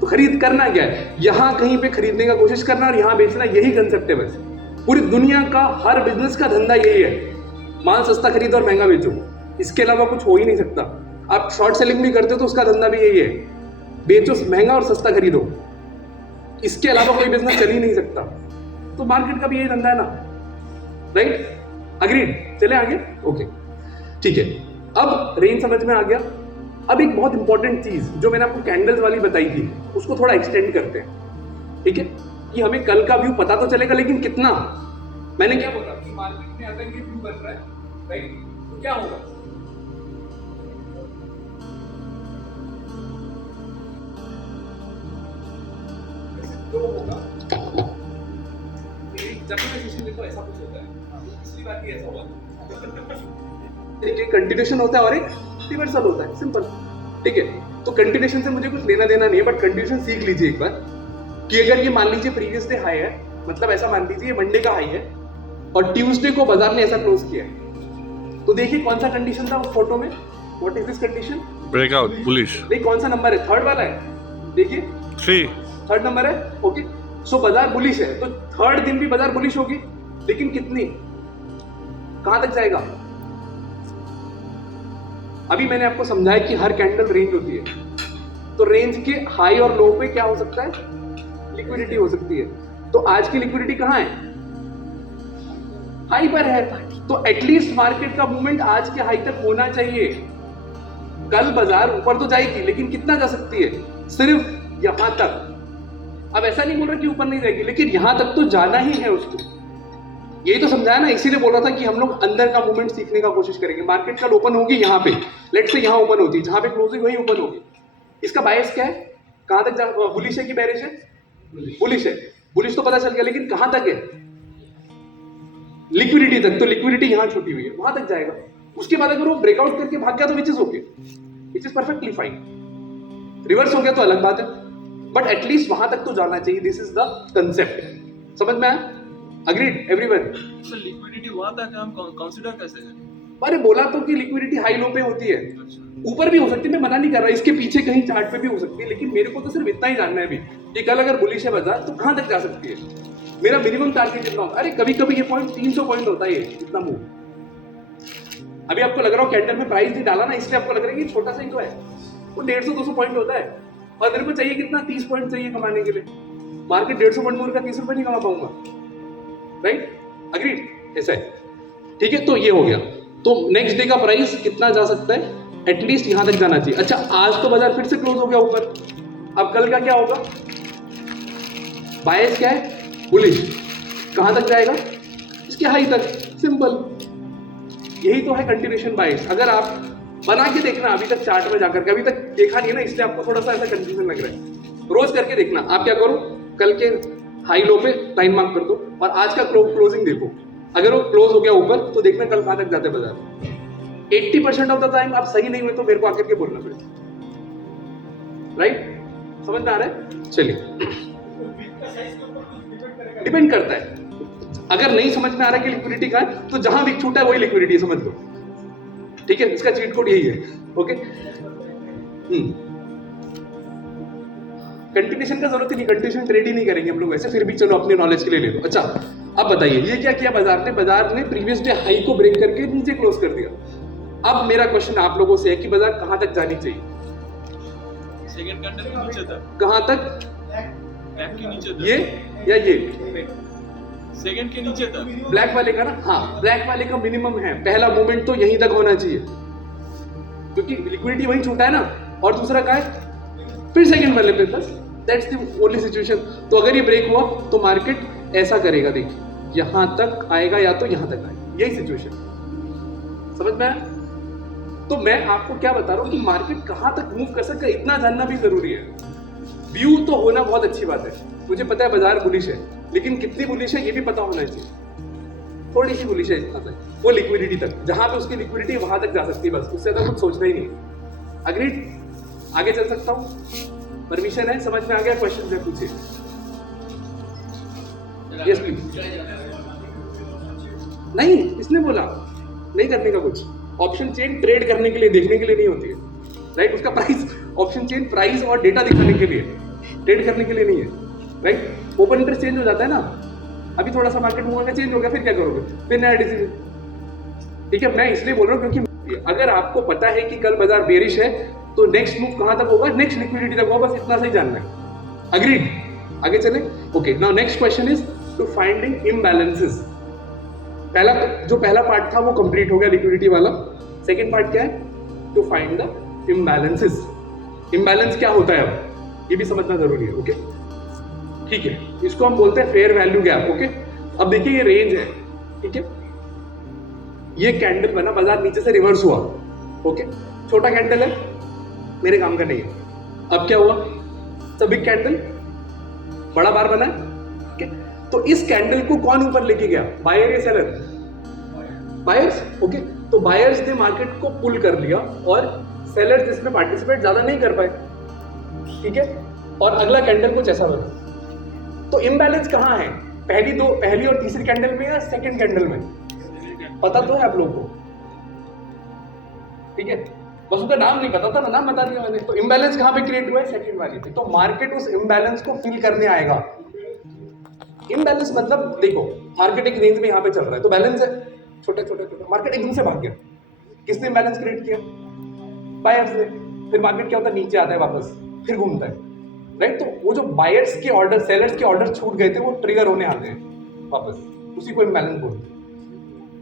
तो खरीद करना क्या है, यहां कहीं पे खरीदने का कोशिश करना और यहां बेचना, यही कंसेप्ट है बस। पूरी दुनिया का हर बिजनेस का धंधा यही है, माल सस्ता खरीदो और महंगा बेचो, इसके अलावा कुछ हो ही नहीं सकता। आप शॉर्ट सेलिंग भी करते हो तो उसका धंधा भी यही है, बेचो महंगा और सस्ता खरीदो, इसके अलावा कोई बिजनेस चल ही नहीं सकता। तो मार्केट का भी यही धंधा है ना, राइट, अग्रीड। चले आगे, ओके, ठीक है। अब रेंज समझ में आ गया। अब एक बहुत इंपॉर्टेंट चीज जो मैंने आपको कैंडल्स वाली बताई थी उसको थोड़ा एक्सटेंड करते हैं, ठीक है, कि हमें कल का व्यू पता तो चलेगा लेकिन कितना। मैंने क्या बोला कि मार्केट में अगर ये व्यू बन रहा है, राइट, तो क्या होगा, जो होगा, जब भी मैं सेशन देखो ऐसा कुछ होता है, पिछली बार भी ऐसा हुआ, एक कंटिन्यूएशन होता है और एक रिवर्सल होता है, सिंपल, ठीक है। तो कंटिन्यूएशन से मुझे कुछ लेना देना नहीं है, बट कंटिन्यूएशन सीख लीजिए एक बार, कि अगर ये मान लीजिए प्रीवियस डे हाई है, मतलब ऐसा मान लीजिए ये मंडे का हाई है और ट्यूसडे को बाजार ने ऐसा क्लोज किया है, तो देखिए कौन सा कंडीशन था उस फोटो में, what is this condition, breakout bullish, नहीं कौन सा नंबर है, थर्ड वाला है, देखिए 3 थर्ड नंबर है, ओके। सो बाजार बुलिश है, तो थर्ड दिन भी बाजार बुलिश होगी, लेकिन कितनी, कहां तक जाएगा। अभी मैंने आपको समझाया कि हर कैंडल रेंज होती है, तो रेंज के हाई और लो पे क्या हो सकता है, लिक्विडिटी हो सकती है। तो आज की लिक्विडिटी कहां है, हाई पर है, तो एटलीस्ट मार्केट का मूवमेंट आज के हाई तक होना चाहिए। कल बाजार ऊपर तो जाएगी लेकिन कितना जा सकती है, सिर्फ यहां तक। अब ऐसा नहीं बोल रहा कि ऊपर नहीं जाएगी, लेकिन यहां तक तो जाना ही है उसको, यही तो समझाया ना, इसीलिए बोला था कि हम लोग अंदर का मूवमेंट सीखने का कोशिश करेंगे। मार्केट कल ओपन होगी यहाँ पे, लेट से यहाँ ओपन होती है, जहां पे क्लोजिंग वही ओपन होगी, इसका बायस क्या है, कहां तक जा, बुलिश है कि बेरिश है, बुलिश है, बुलिश तो पता चल गया, लेकिन कहां तक है, लिक्विडिटी तक, तो लिक्विडिटी यहां छूटी हुई है, वहां तक जाएगा। उसके बाद अगर वो ब्रेकआउट करके भाग गया तो विच is okay, which is perfectly fine, reverse हो गया तो अलग बात है, बट एटलीस्ट वहां तक तो जाना चाहिए, दिस इज द कंसेप्ट, समझ में आया, अग्रीड एवरीवन। सर लिक्विडिटी वहां तक हम कंसीडर कैसे करें, अरे बोला तो कि लिक्विडिटी हाई लो पे होती है, ऊपर भी हो सकती है, मैं मना नहीं कर रहा, इसके पीछे कहीं चार्ट पे भी हो सकती है, लेकिन मेरे को तो सिर्फ इतना ही जानना है अभी कि कल अगर बुलिश है बाजार तो कहां तक जा सकती है, मेरा मिनिमम टारगेट इतना होता है। अरे कभी कभी ये पॉइंट 300 पॉइंट होता है, ये इतना मूव। अभी आपको लग रहा हो कैंडल में प्राइस नहीं डाला ना, इसलिए आपको लग रहा है कि छोटा सा ही तो है, वो 150-200 पॉइंट होता है, और मेरे को चाहिए कितना, 30 पॉइंट चाहिए कमाने के लिए। मार्केट 150 पॉइंट मूव का 30 रुपए नहीं कमा पाऊंगा, राइट, अग्रीड, ऐसा है, ठीक है। तो ये हो गया, तो नेक्स्ट डे का प्राइस कितना जा सकता है, एटलीस्ट यहां तक जाना चाहिए। अच्छा, आज तो बाजार फिर से क्लोज हो गया ऊपर, अब कल का क्या होगा, बायस क्या है, बुलिश, कहां तक जाएगा, इसके हाई तक, सिंपल, यही तो है कंटिन्यूएशन बायस। अगर आप बना के देखना अभी तक चार्ट में जाकर के, अभी तक देखा नहीं है ना, इसलिए आपको थोड़ा सा ऐसा कंफ्यूजन लग रहा है, रोज करके देखना। आप क्या करो, कल के हाई लो पे लाइन मार्क कर दो और आज का क्लोजिंग देखो, अगर वो क्लोज हो गया ऊपर तो देखना कल कहां तक जाते हैं बाजार। 80% ऑफ द टाइम आप सही नहीं हुए तो मेरे को आकर के बोलना पड़ेगा, राइट? समझ में आ रहा है? चलिए, डिपेंड करता है। अगर नहीं समझ में आ रहा है कि लिक्विडिटी का है तो जहां विक छूटा है वही लिक्विडिटी है, समझ लो, ठीक है? इसका चीट कोड यही है, ओके? कंटिन्यूशन का जरूरत ही नहीं, कंटिन्यूशन ट्रेड ही नहीं करेंगे हम लोग वैसे, फिर भी चलो अपने नॉलेज के लिए ले लो। अच्छा, अब बताइए ये क्या किया बाजार ने प्रीवियस डे हाई को ब्रेक करके नीचे क्लोज कर दिया। अब मेरा क्वेश्चन आप लोगों से है कि बाजार कहां तक जानी चाहिए? सेकंड कैंडल के नीचे तक। कहां तक? ब्लैक के नीचे तक। ये या ये? सेकंड के नीचे तक। ब्लैक वाले का ना, हाँ, ब्लैक वाले का मिनिमम है, पहला मूवमेंट तो यहीं तक होना चाहिए क्योंकि लिक्विडिटी वहीं छूटा है ना, और दूसरा का है फिर सेकंड वाले पे, बस दैट्स द ओनली सिचुएशन। तो अगर ये ब्रेक हुआ तो मार्केट ऐसा करेगा, देखिए यहां तक आएगा या तो यहां तक आएगा, यही सिचुएशन, समझ में आया? तो मैं आपको क्या बता रहा हूं कि मार्केट कहां तक मूव कर सकता है इतना जानना भी जरूरी है। व्यू तो होना बहुत अच्छी बात है, मुझे पता है बाजार बुलिश है, लेकिन कितनी बुलिश है ये भी पता होना चाहिए। थोड़ी सी बुलिश है इतना तक, वो लिक्विडिटी तक, जहां पे उसकी लिक्विडिटी वहां तक जा सकती है, बस उससे ज्यादा कुछ सोचना ही नहीं है। अग्रीड? आगे चल सकता हूं? परमिशन है? समझ में आ गया? क्वेश्चन है, पूछिए। Yes please. नहीं, इसने बोला नहीं करने का कुछ। ऑप्शन चेन ट्रेड करने के लिए, देखने के लिए नहीं होती है, राइट? उसका प्राइस, ऑप्शन चेन प्राइस और डेटा दिखाने के लिए, ट्रेड करने के लिए नहीं है, राइट? ओपन इंटरेस्ट चेंज हो जाता है ना, अभी थोड़ा सा मार्केट मूव चेंज हो गया, फिर क्या करोगे? फिर नया डिसीजन, ठीक है? मैं इसलिए बोल रहा हूँ क्योंकि अगर आपको पता है कि कल बाजार बेरिश है तो नेक्स्ट मूव कहां तक होगा? नेक्स्ट लिक्विडिटी तक होगा, बस इतना सही जानना है। अग्रीड? आगे चले? Okay, now next question is to finding imbalances. पहला पार्ट था वो कंप्लीट हो गया, लिक्विडिटी वाला। सेकंड पार्ट क्या है? To find the imbalances. Imbalance क्या होता है अब ये भी समझना जरूरी है, ओके? ठीक है, इसको हम बोलते हैं फेयर वैल्यू गैप, ओके? अब देखिए ये रेंज है, ठीक है? ये कैंडल बना, बाजार नीचे से रिवर्स हुआ, ओके? छोटा कैंडल है, मेरे काम का नहीं है। अब क्या हुआ? सब बिग कैंडल, बड़ा बार बना है, ओके? तो इस कैंडल को कौन ऊपर लेके गया? बायर या सेलर? Buyers, okay? तो बायर्स ने मार्केट को पुल कर लिया और सेलर्स इसमें पार्टिसिपेट ज्यादा नहीं कर पाए, ठीक है? और अगला कैंडल कुछ ऐसा बना। तो इम्बैलेंस कहां है? पहली और तीसरी कैंडल में या सेकंड कैंडल में? पता तो है आप लोगों को, ठीक है? बस उसका नाम नहीं पता था ना, नाम बता दिया मैंने। तो इम्बैलेंस कहां पे क्रिएट हुआ है? सेकंड वाली पे। तो मार्केट उस इम्बैलेंस को फिल करने आएगा। इम्बैलेंस मतलब देखो, मार्केट एक रेंज में यहां पे चल रहा है तो बैलेंस है, छोटा छोटा, मार्केट एकदम से भाग गया। किसने इम्बैलेंस क्रिएट किया? बायर्स ने। फिर मार्केट क्या होता है? नीचे आता है वापस, फिर घूमता है, राइट? तो वो जो बायर्स के ऑर्डर, सेलर्स के ऑर्डर छूट गए थे वो ट्रिगर होने आते हैं वापस, उसी को इम्बैलेंस बोलते हैं।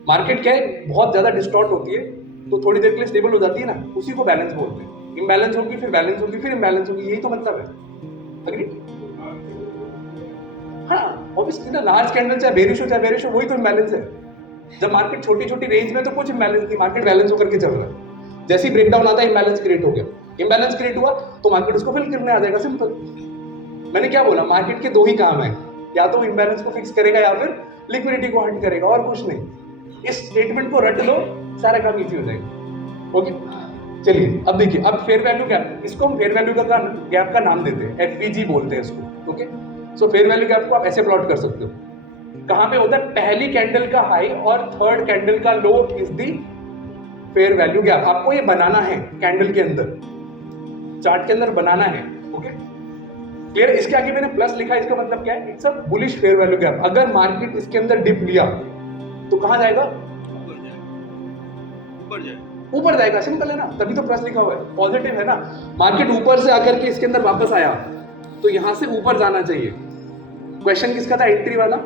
मार्केट क्या है, बहुत ज्यादा डिस्टॉर्ट होती है तो थोड़ी देर के लिए स्टेबल हो जाती है ना, उसी को बैलेंस बोलते हैं। इम्बैलेंस होगी, फिर बैलेंस होगी, फिर इम्बैलेंस होगी, यही तो मतलब है। अग्री? हाँ, ऑब्वियसली ना, लार्ज कैंडल चाहे बेरिश हो, वही तो इम्बैलेंस है। जब मार्केट छोटी छोटी रेंज में तो कुछ इम्बैलेंस नहीं, मार्केट बैलेंस होकर के चल रहा है। जैसे ही ब्रेकडाउन आता है इम्बैलेंस क्रिएट हो गया, इम्बैलेंस क्रिएट हुआ तो मार्केट उसको फिल करने आ जाएगा, सिंपल। मैंने क्या बोला? मार्केट के दो ही काम है, या तो इम्बैलेंस को फिक्स करेगा या फिर लिक्विडिटी को हंट करेगा, और कुछ नहीं। इस स्टेटमेंट को रट लो, सारा काम इजी हो जाएगा, ओके? चलिए अब देखिए, अब फेयर वैल्यू गैप, इसको हम फेयर वैल्यू का गैप का नाम देते हैं, एफवीजी बोलते हैं इसको, okay? So fair value gap को आप ऐसे प्लॉट कर सकते हो। कहां पे होता है? पहली कैंडल का हाई और थर्ड कैंडल का low is the fair value gap. आपको ये बनाना है कैंडल के अंदर, चार्ट के अंदर बनाना है, ओके? क्लियर? इसके आगे मैंने प्लस लिखा, इसका मतलब क्या है? It's a bullish fair value gap. अगर मार्केट इसके अंदर डिप लिया तो कहां जाएगा? ऊपर जाएगा, सिंपल है ना, तभी तो प्लस लिखा हुआ है, पॉजिटिव है ना। मार्केट ऊपर से आकर के इसके अंदर वापस आया तो यहां से ऊपर जाना चाहिए। क्वेश्चन किसका था? एंट्री वाला।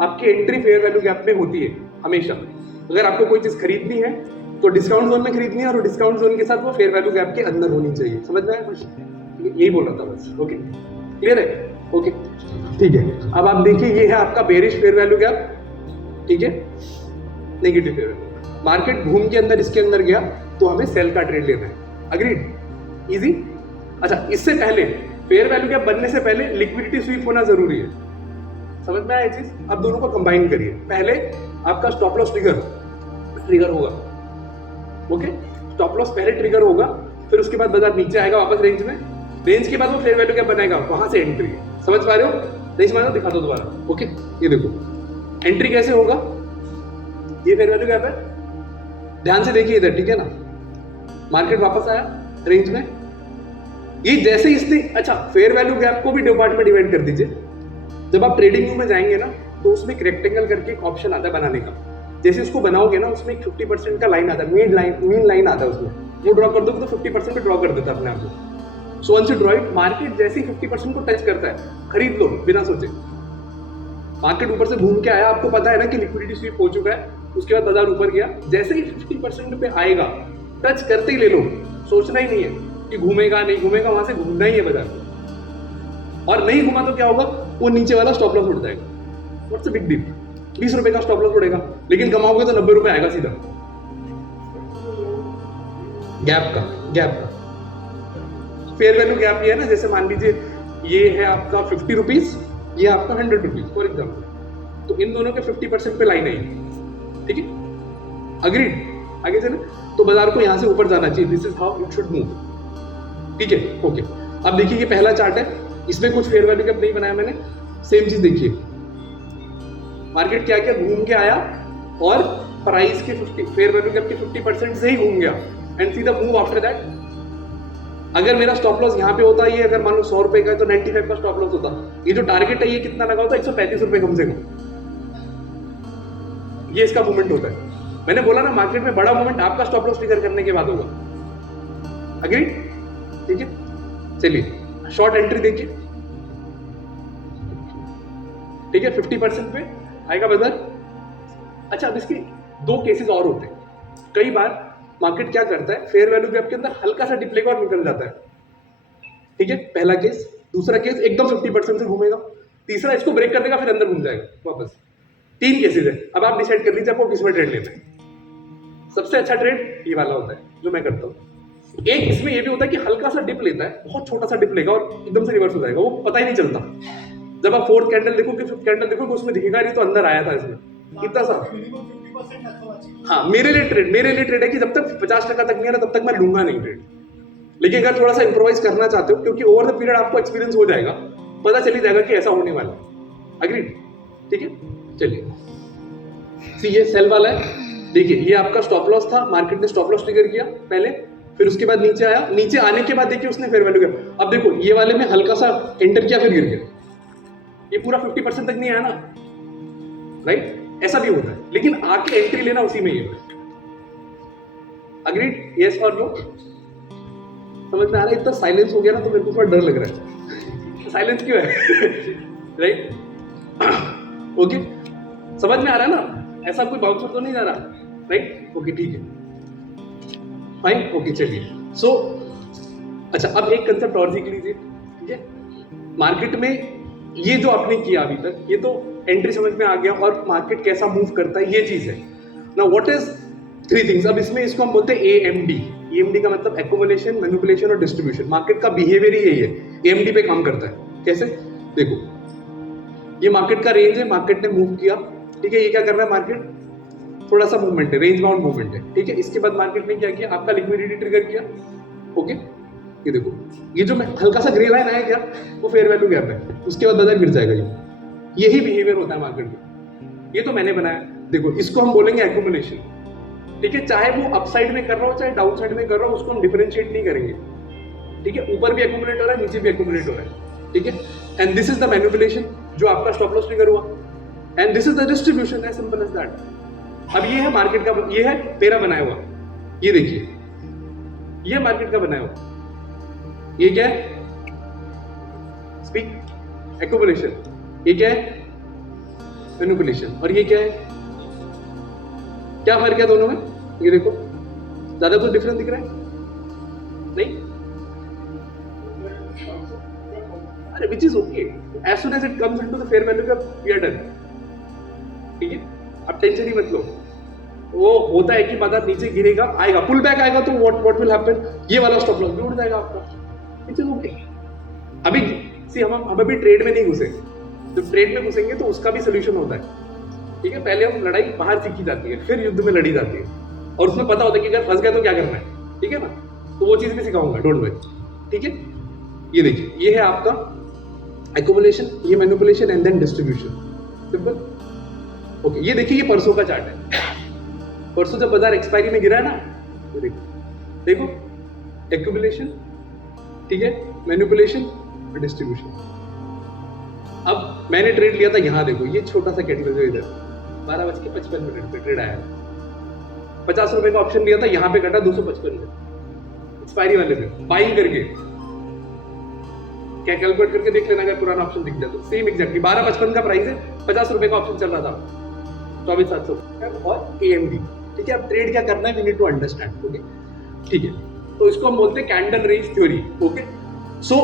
आपकी एंट्री फेयर वैल्यू गैप में होती है हमेशा। अगर आपको कोई चीज खरीदनी है तो डिस्काउंट जोन में खरीदनी है, और डिस्काउंट जोन के साथ वो फेयर वैल्यू गैप के अंदर होनी चाहिए। समझ में आया कुछ? यही बोला था बस, ओके? क्लियर है? ओके, ठीक है। अब आप देखिए, ये है आपका बेरिश फेयर वैल्यू गैप, ठीक है? Negative fair value. मार्केट घूम के अंदर इसके अंदर गया तो हमें सेल का ट्रेड लेना है। अग्रीड? इजी? अच्छा, इससे पहले फेयर वैल्यू गैप बनने से पहले लिक्विडिटी स्वीप होना जरूरी है। समझ में आया ये चीज? अब दोनों को कंबाइन करिए। पहले आपका स्टॉप लॉस ट्रिगर होगा, ओके? स्टॉप लॉस पहले ट्रिगर होगा, फिर उसके बाद बाजार नीचे आएगा वापस रेंज में, रेंज के बाद वो फेयर वैल्यू गैप बनाएगा, वहां से एंट्री है। समझ पा रहे हो? नहीं समझ रहे? दिखा दो दोबारा, ओके? ये देखो एंट्री कैसे होगा, ये फेयर वैल्यू गैप है, ध्यान से देखिए इधर, ठीक है ना? मार्केट वापस आया रेंज में, ये जैसे ही इसने, अच्छा फेयर वैल्यू गैप को भी दो पार्ट में डिवाइड कर दीजिए। जब आप ट्रेडिंग व्यू में जाएंगे ना, तो उसमें एक रेक्टेंगल करके एक ऑप्शन आता है बनाने का, जैसे उसको बनाओगे ना, उसमें एक 50% का लाइन आता है, मीन लाइन आता है उसमें, वो ड्रॉ कर दोगे तो 50% पे ड्रॉ कर देता है अपने आप को। So once you draw it, market जैसे ही 50% को टच करता है, खरीद लो बिना सोचे। मार्केट ऊपर से घूम के आया, आपको पता है ना कि लिक्विडिटी स्वीप हो चुका है, उसके बाद बाजार ऊपर गया, जैसे ही 50% पे आएगा, टच करते ही ले लो, सोचना ही नहीं है कि घूमेगा नहीं घूमेगा, वहां से घूमना ही है बाजार को। और नहीं घूमा तो क्या होगा, वो नीचे वाला स्टॉप लॉस उड़ जाएगा। व्हाट्स अ बिग डील, 20 रुपए का स्टॉप लॉस उड़ेगा, लेकिन कमाओगे तो 90 रुपए आएगा सीधा। गैप का फेयर वैल्यू गैप ये है ना, जैसे मान लीजिए ये है आपका 50 रुपीज, ये आपका 100 रुपीज फॉर एग्जाम्पल, तो इन दोनों के 50% पे लाइन आई, ठीक है? अग्रीड? आगे चले तो बाजार को यहां से ऊपर जाना चाहिए, this is how it should move, ठीक है? ओके, अब देखिए ये पहला चार्ट है, इसमें कुछ फेयर वैल्यू गैप नहीं बनाया मैंने, सेम चीज देखिए, मार्केट क्या किया, घूम के आया और प्राइस के 50 फेयर वैल्यू गैप के 50% से ही घूम गया and see the move after that. अगर मेरा स्टॉप लॉस यहाँ पे होता, ये अगर मान लो 100 रुपए का, तो 95 का स्टॉप लॉस होता। ये जो टारगेट है ये कितना लगा होता, 135 रुपए कम से कम। ये इसका मूवमेंट होता है। मैंने बोला ना, मार्केट में बड़ा मूवमेंट आपका स्टॉप लॉस ट्रिगर करने के बाद होगा। अग्री? ठीक है, चलिए शॉर्ट एंट्री देखिए, ठीक है? 50% पे आएगा बाजार। अच्छा, अब इसके दो केसेस और होते हैं। कई बार मार्केट क्या करता है, फेयर वैल्यू गैप के अंदर हल्का सा डिप लेगा और निकल जाता है, ठीक है? पहला केस। दूसरा केस एकदम 50% से घूमेगा। तीसरा इसको ब्रेक कर देगा, फिर अंदर घूम जाएगा वापस। 3 केसेस है। अब आप डिसाइड कर लीजिए आपको किस में ट्रेड लेना है। सबसे अच्छा ट्रेड ये वाला होता है जो मैं करता हूँ। एक इसमें ये भी होता है कि हल्का सा डिप लेता है, बहुत छोटा सा डिप लेगा और एकदम से रिवर्स हो जाएगा, वो पता ही नहीं चलता। जब आप 4th कैंडल देखोगे, 5th कैंडल देखोगे, उसमें दिखेगा नहीं तो अंदर आया था इसमें इतना सा। मिनिमम 50% रखा हुआ चाहिए। हाँ, मेरे लिए ट्रेड है कि जब तक 50% तक नहीं आ रहा तब तक मैं लूंगा नहीं ट्रेड। लेकिन अगर थोड़ा सा इंप्रोवाइज करना चाहते हो, क्योंकि ओवर द पीरियड आपको एक्सपीरियंस हो जाएगा, पता चली जाएगा कि ऐसा होने वाला है। अग्रीड? ठीक है, चलिए ये सेल वाला है। देखिए ये आपका स्टॉप लॉस था, मार्केट ने स्टॉप लॉस ट्रिगर किया पहले, फिर उसके बाद नीचे आया। नीचे आने के बाद देखिए उसने फेयर वैल्यू किया। अब देखो ये वाले में हल्का सा एंटर किया, फिर गिर गया। ये पूरा 50% तक नहीं आया ना, राइट? ऐसा भी होता है, लेकिन आके एंट्री लेना उसी में ही है। अग्रीड? यस और नो? समझ में आ रहा है? इतना साइलेंस हो गया ना तो मेरे को थोड़ा डर लग रहा है। साइलेंस क्यों है? राइट? ओके, समझ में आ रहा है ना? ऐसा कोई बाउंसर तो नहीं जा रहा, राइट? ओके, ठीक है, फाइन, ओके, चलिए। सो अच्छा, अब एक कंसेप्ट और सीख लीजिए, ठीक है? मार्केट में ये जो आपने किया अभी तक, ये तो एंट्री समझ में आ गया और मार्केट कैसा मूव करता है ये चीज है ना। What is 3 things? अब इसमें इसको हम बोलते हैं AMD। AMD का मतलब एक्युमुलेशन, मैनिपुलेशन और डिस्ट्रीब्यूशन। मार्केट का बिहेवियर ही यही है, AMD पे काम करता है। कैसे? देखो ये मार्केट का रेंज है, मार्केट ने मूव किया, ठीक है? ये क्या कर रहा है, मार्केट थोड़ा सा मूवमेंट है, रेंज बाउंड मूवमेंट है, ठीक है? इसके बाद मार्केट ने क्या किया, आपका लिक्विडिटी ट्रिगर किया। ओके, ये देखो ये जो हल्का सा ग्रे लाइन आया क्या, वो फेयर वैल्यू गैप है। उसके बाद बाजार गिर जाएगा। यही बिहेवियर होता है मार्केट में। ये तो मैंने बनाया। देखो इसको हम बोलेंगे एक्युमुलेशन, ठीक है? चाहे वो अपसाइड में कर रहा हो चाहे डाउन साइड में कर रहा हो, उसको हम डिफरेंशिएट नहीं करेंगे, ठीक है? ऊपर भी एक्युमुलेट हो रहा है, नीचे भी एक्युमुलेट हो रहा है, ठीक है? And this is the manipulation, जो आपका स्टॉप लॉस ट्रिगर हुआ, and this is the distribution, as simple as that. अब ये है मार्केट का, ये है तेरा बनाया हुआ। ये देखिए ये मार्केट का बनाया हुआ, ये क्या है, स्पीक, एक्युमुलेशन। ये क्या है, मैनिपुलेशन। और ये क्या है, क्या फर्क है दोनों में? ये देखो ज्यादा कुछ डिफरेंस दिख रहा है? नहीं? अरे which is okay, as soon as it comes into the fair value का वी आर डन, ठीक है? अब टेंशन ही मत लो। वो होता है कि बाजार नीचे गिरेगा, आएगा, पुल बैक आएगा, तो व्हाट विल हैपन, ये वाला स्टॉप लॉस भी उड़ जाएगा आपका। इट इज ओके, अभी सी हम अभी ट्रेड में नहीं घुसे, जब ट्रेड में घुसेंगे तो उसका भी सोल्यूशन होता है, ठीक है। पहले हम लड़ाई बाहर सीखी जाती है, फिर युद्ध में लड़ी जाती है, और उसमें पता होता है कि अगर फंस गए तो क्या करना है, ठीक है ना। तो वो चीज़ भी सिखाऊंगा, डोंट वरी, ठीक है। ये देखिए, ये है आपका एक्युमुलेशन, ये manipulation and then distribution, simple. Okay, ये देखिए, ये परसों का चार्ट है। परसों जब बाजार एक्सपायरी में गिरा है ना, ये देखो देखो, एक्युमुलेशन, ठीक है, मैनिपुलेशन और डिस्ट्रीब्यूशन। अब मैंने ट्रेड लिया था, यहाँ देखो, ये छोटा सा कैंडल जो इधर 12:55 पे ट्रेड आया, 50 रुपए का ऑप्शन लिया था, यहाँ पे कटा 255 में, एक्सपायरी वाले में बाइंग करके। क्या कैलकुलेट करके देख लेना, अगर पुराना ऑप्शन दिख जाए तो सेम एग्जैक्टली 12:55 का प्राइस है, 50 रुपए का ऑप्शन चल रहा था, 24,700 और AMD, ठीक है। अब ट्रेड क्या करना है, we need to understand, okay, ठीक है। तो इसको हम बोलते हैं candle range theory, okay. So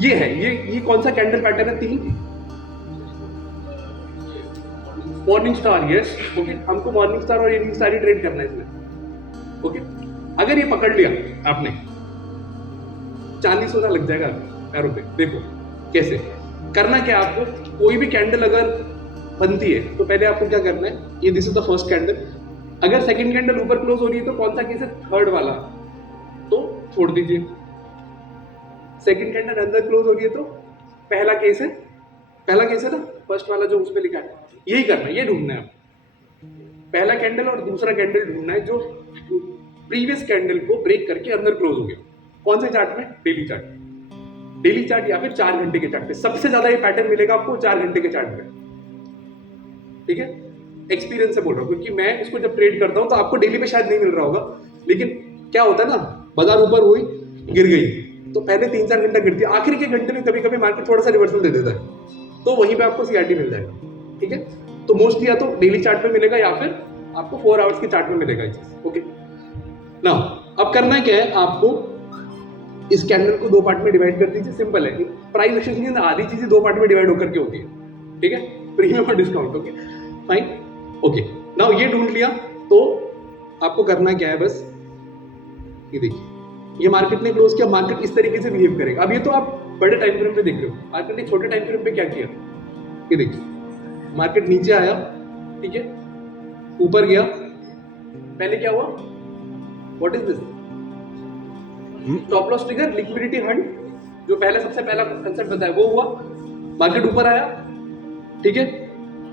ये है, ये कौन सा कैंडल पैटर्न है, 3 मॉर्निंग स्टार, यस, ओके। हमको मॉर्निंग स्टार और इवनिंग स्टार ही ट्रेड करना है इसमें, ओके। अगर ये पकड़ लिया आपने, चांदी सोना लग जाएगा पैरों पे। देखो कैसे करना, क्या आपको, कोई भी कैंडल अगर बनती है तो पहले आपको क्या करना है, ये this is the first candle, अगर सेकंड कैंडल ऊपर क्लोज हो रही है तो कौन सा केस है, थर्ड वाला, तो छोड़ दीजिए। सेकंड कैंडल अंदर क्लोज हो रही है तो पहला केस है ना, फर्स्ट वाला जो उस पर लिखा है, यही करना है, ये ढूंढना है। पहला कैंडल और दूसरा कैंडल ढूंढना है जो प्रीवियस कैंडल को ब्रेक करके अंदर क्लोज हो गया। कौन से चार्ट में, डेली चार्ट या फिर 4 घंटे के चार्ट पे। सबसे ज्यादा ये पैटर्न मिलेगा आपको 4 घंटे के चार्ट पे, ठीक है। एक्सपीरियंस से बोल रहा हूँ, क्योंकि मैं इसको जब ट्रेड करता हूँ तो आपको डेली पे शायद नहीं मिल रहा होगा, लेकिन क्या होता है ना, बाजार ऊपर हुई, गिर गई, तो पहले 3-4 घंटा गिरती है, आखिरी के घंटे में कभी कभी मार्केट थोड़ा सा रिवर्सल दे देता है, तो वहीं पे आपको CRT मिल जाएगा, ठीक है। तो मोस्टली या तो डेली चार्ट पे मिलेगा या फिर आपको 4 आवर्स के चार्ट में मिलेगा ये चीज, ओके। ना अब करना क्या है, आपको इस कैंडल को 2 पार्ट में डिवाइड कर दीजिए, सिंपल है। प्राइस एक्शन के अंदर आधी चीजें 2 पार्ट में डिवाइड होकर के होती है, ठीक है, प्रीमियम और discount, okay fine, okay. Now ये ढूंढ लिया, तो आपको करना क्या है, बस ये देखिए, ये मार्केट ने क्लोज किया, मार्केट इस तरीके से बिहेव करेगा। अब ये तो आप बड़े टाइम फ्रेम पे देख रहे हो, मार्केट ने छोटे टाइम फ्रेम पे क्या किया, ये देखिए, मार्केट नीचे आया, ठीक है, ऊपर गया, पहले क्या हुआ, what is this, stop loss trigger, liquidity Hunt, जो पहले सबसे पहला कंसेप्ट बताया वो हुआ, मार्केट ऊपर आया, ठीक है,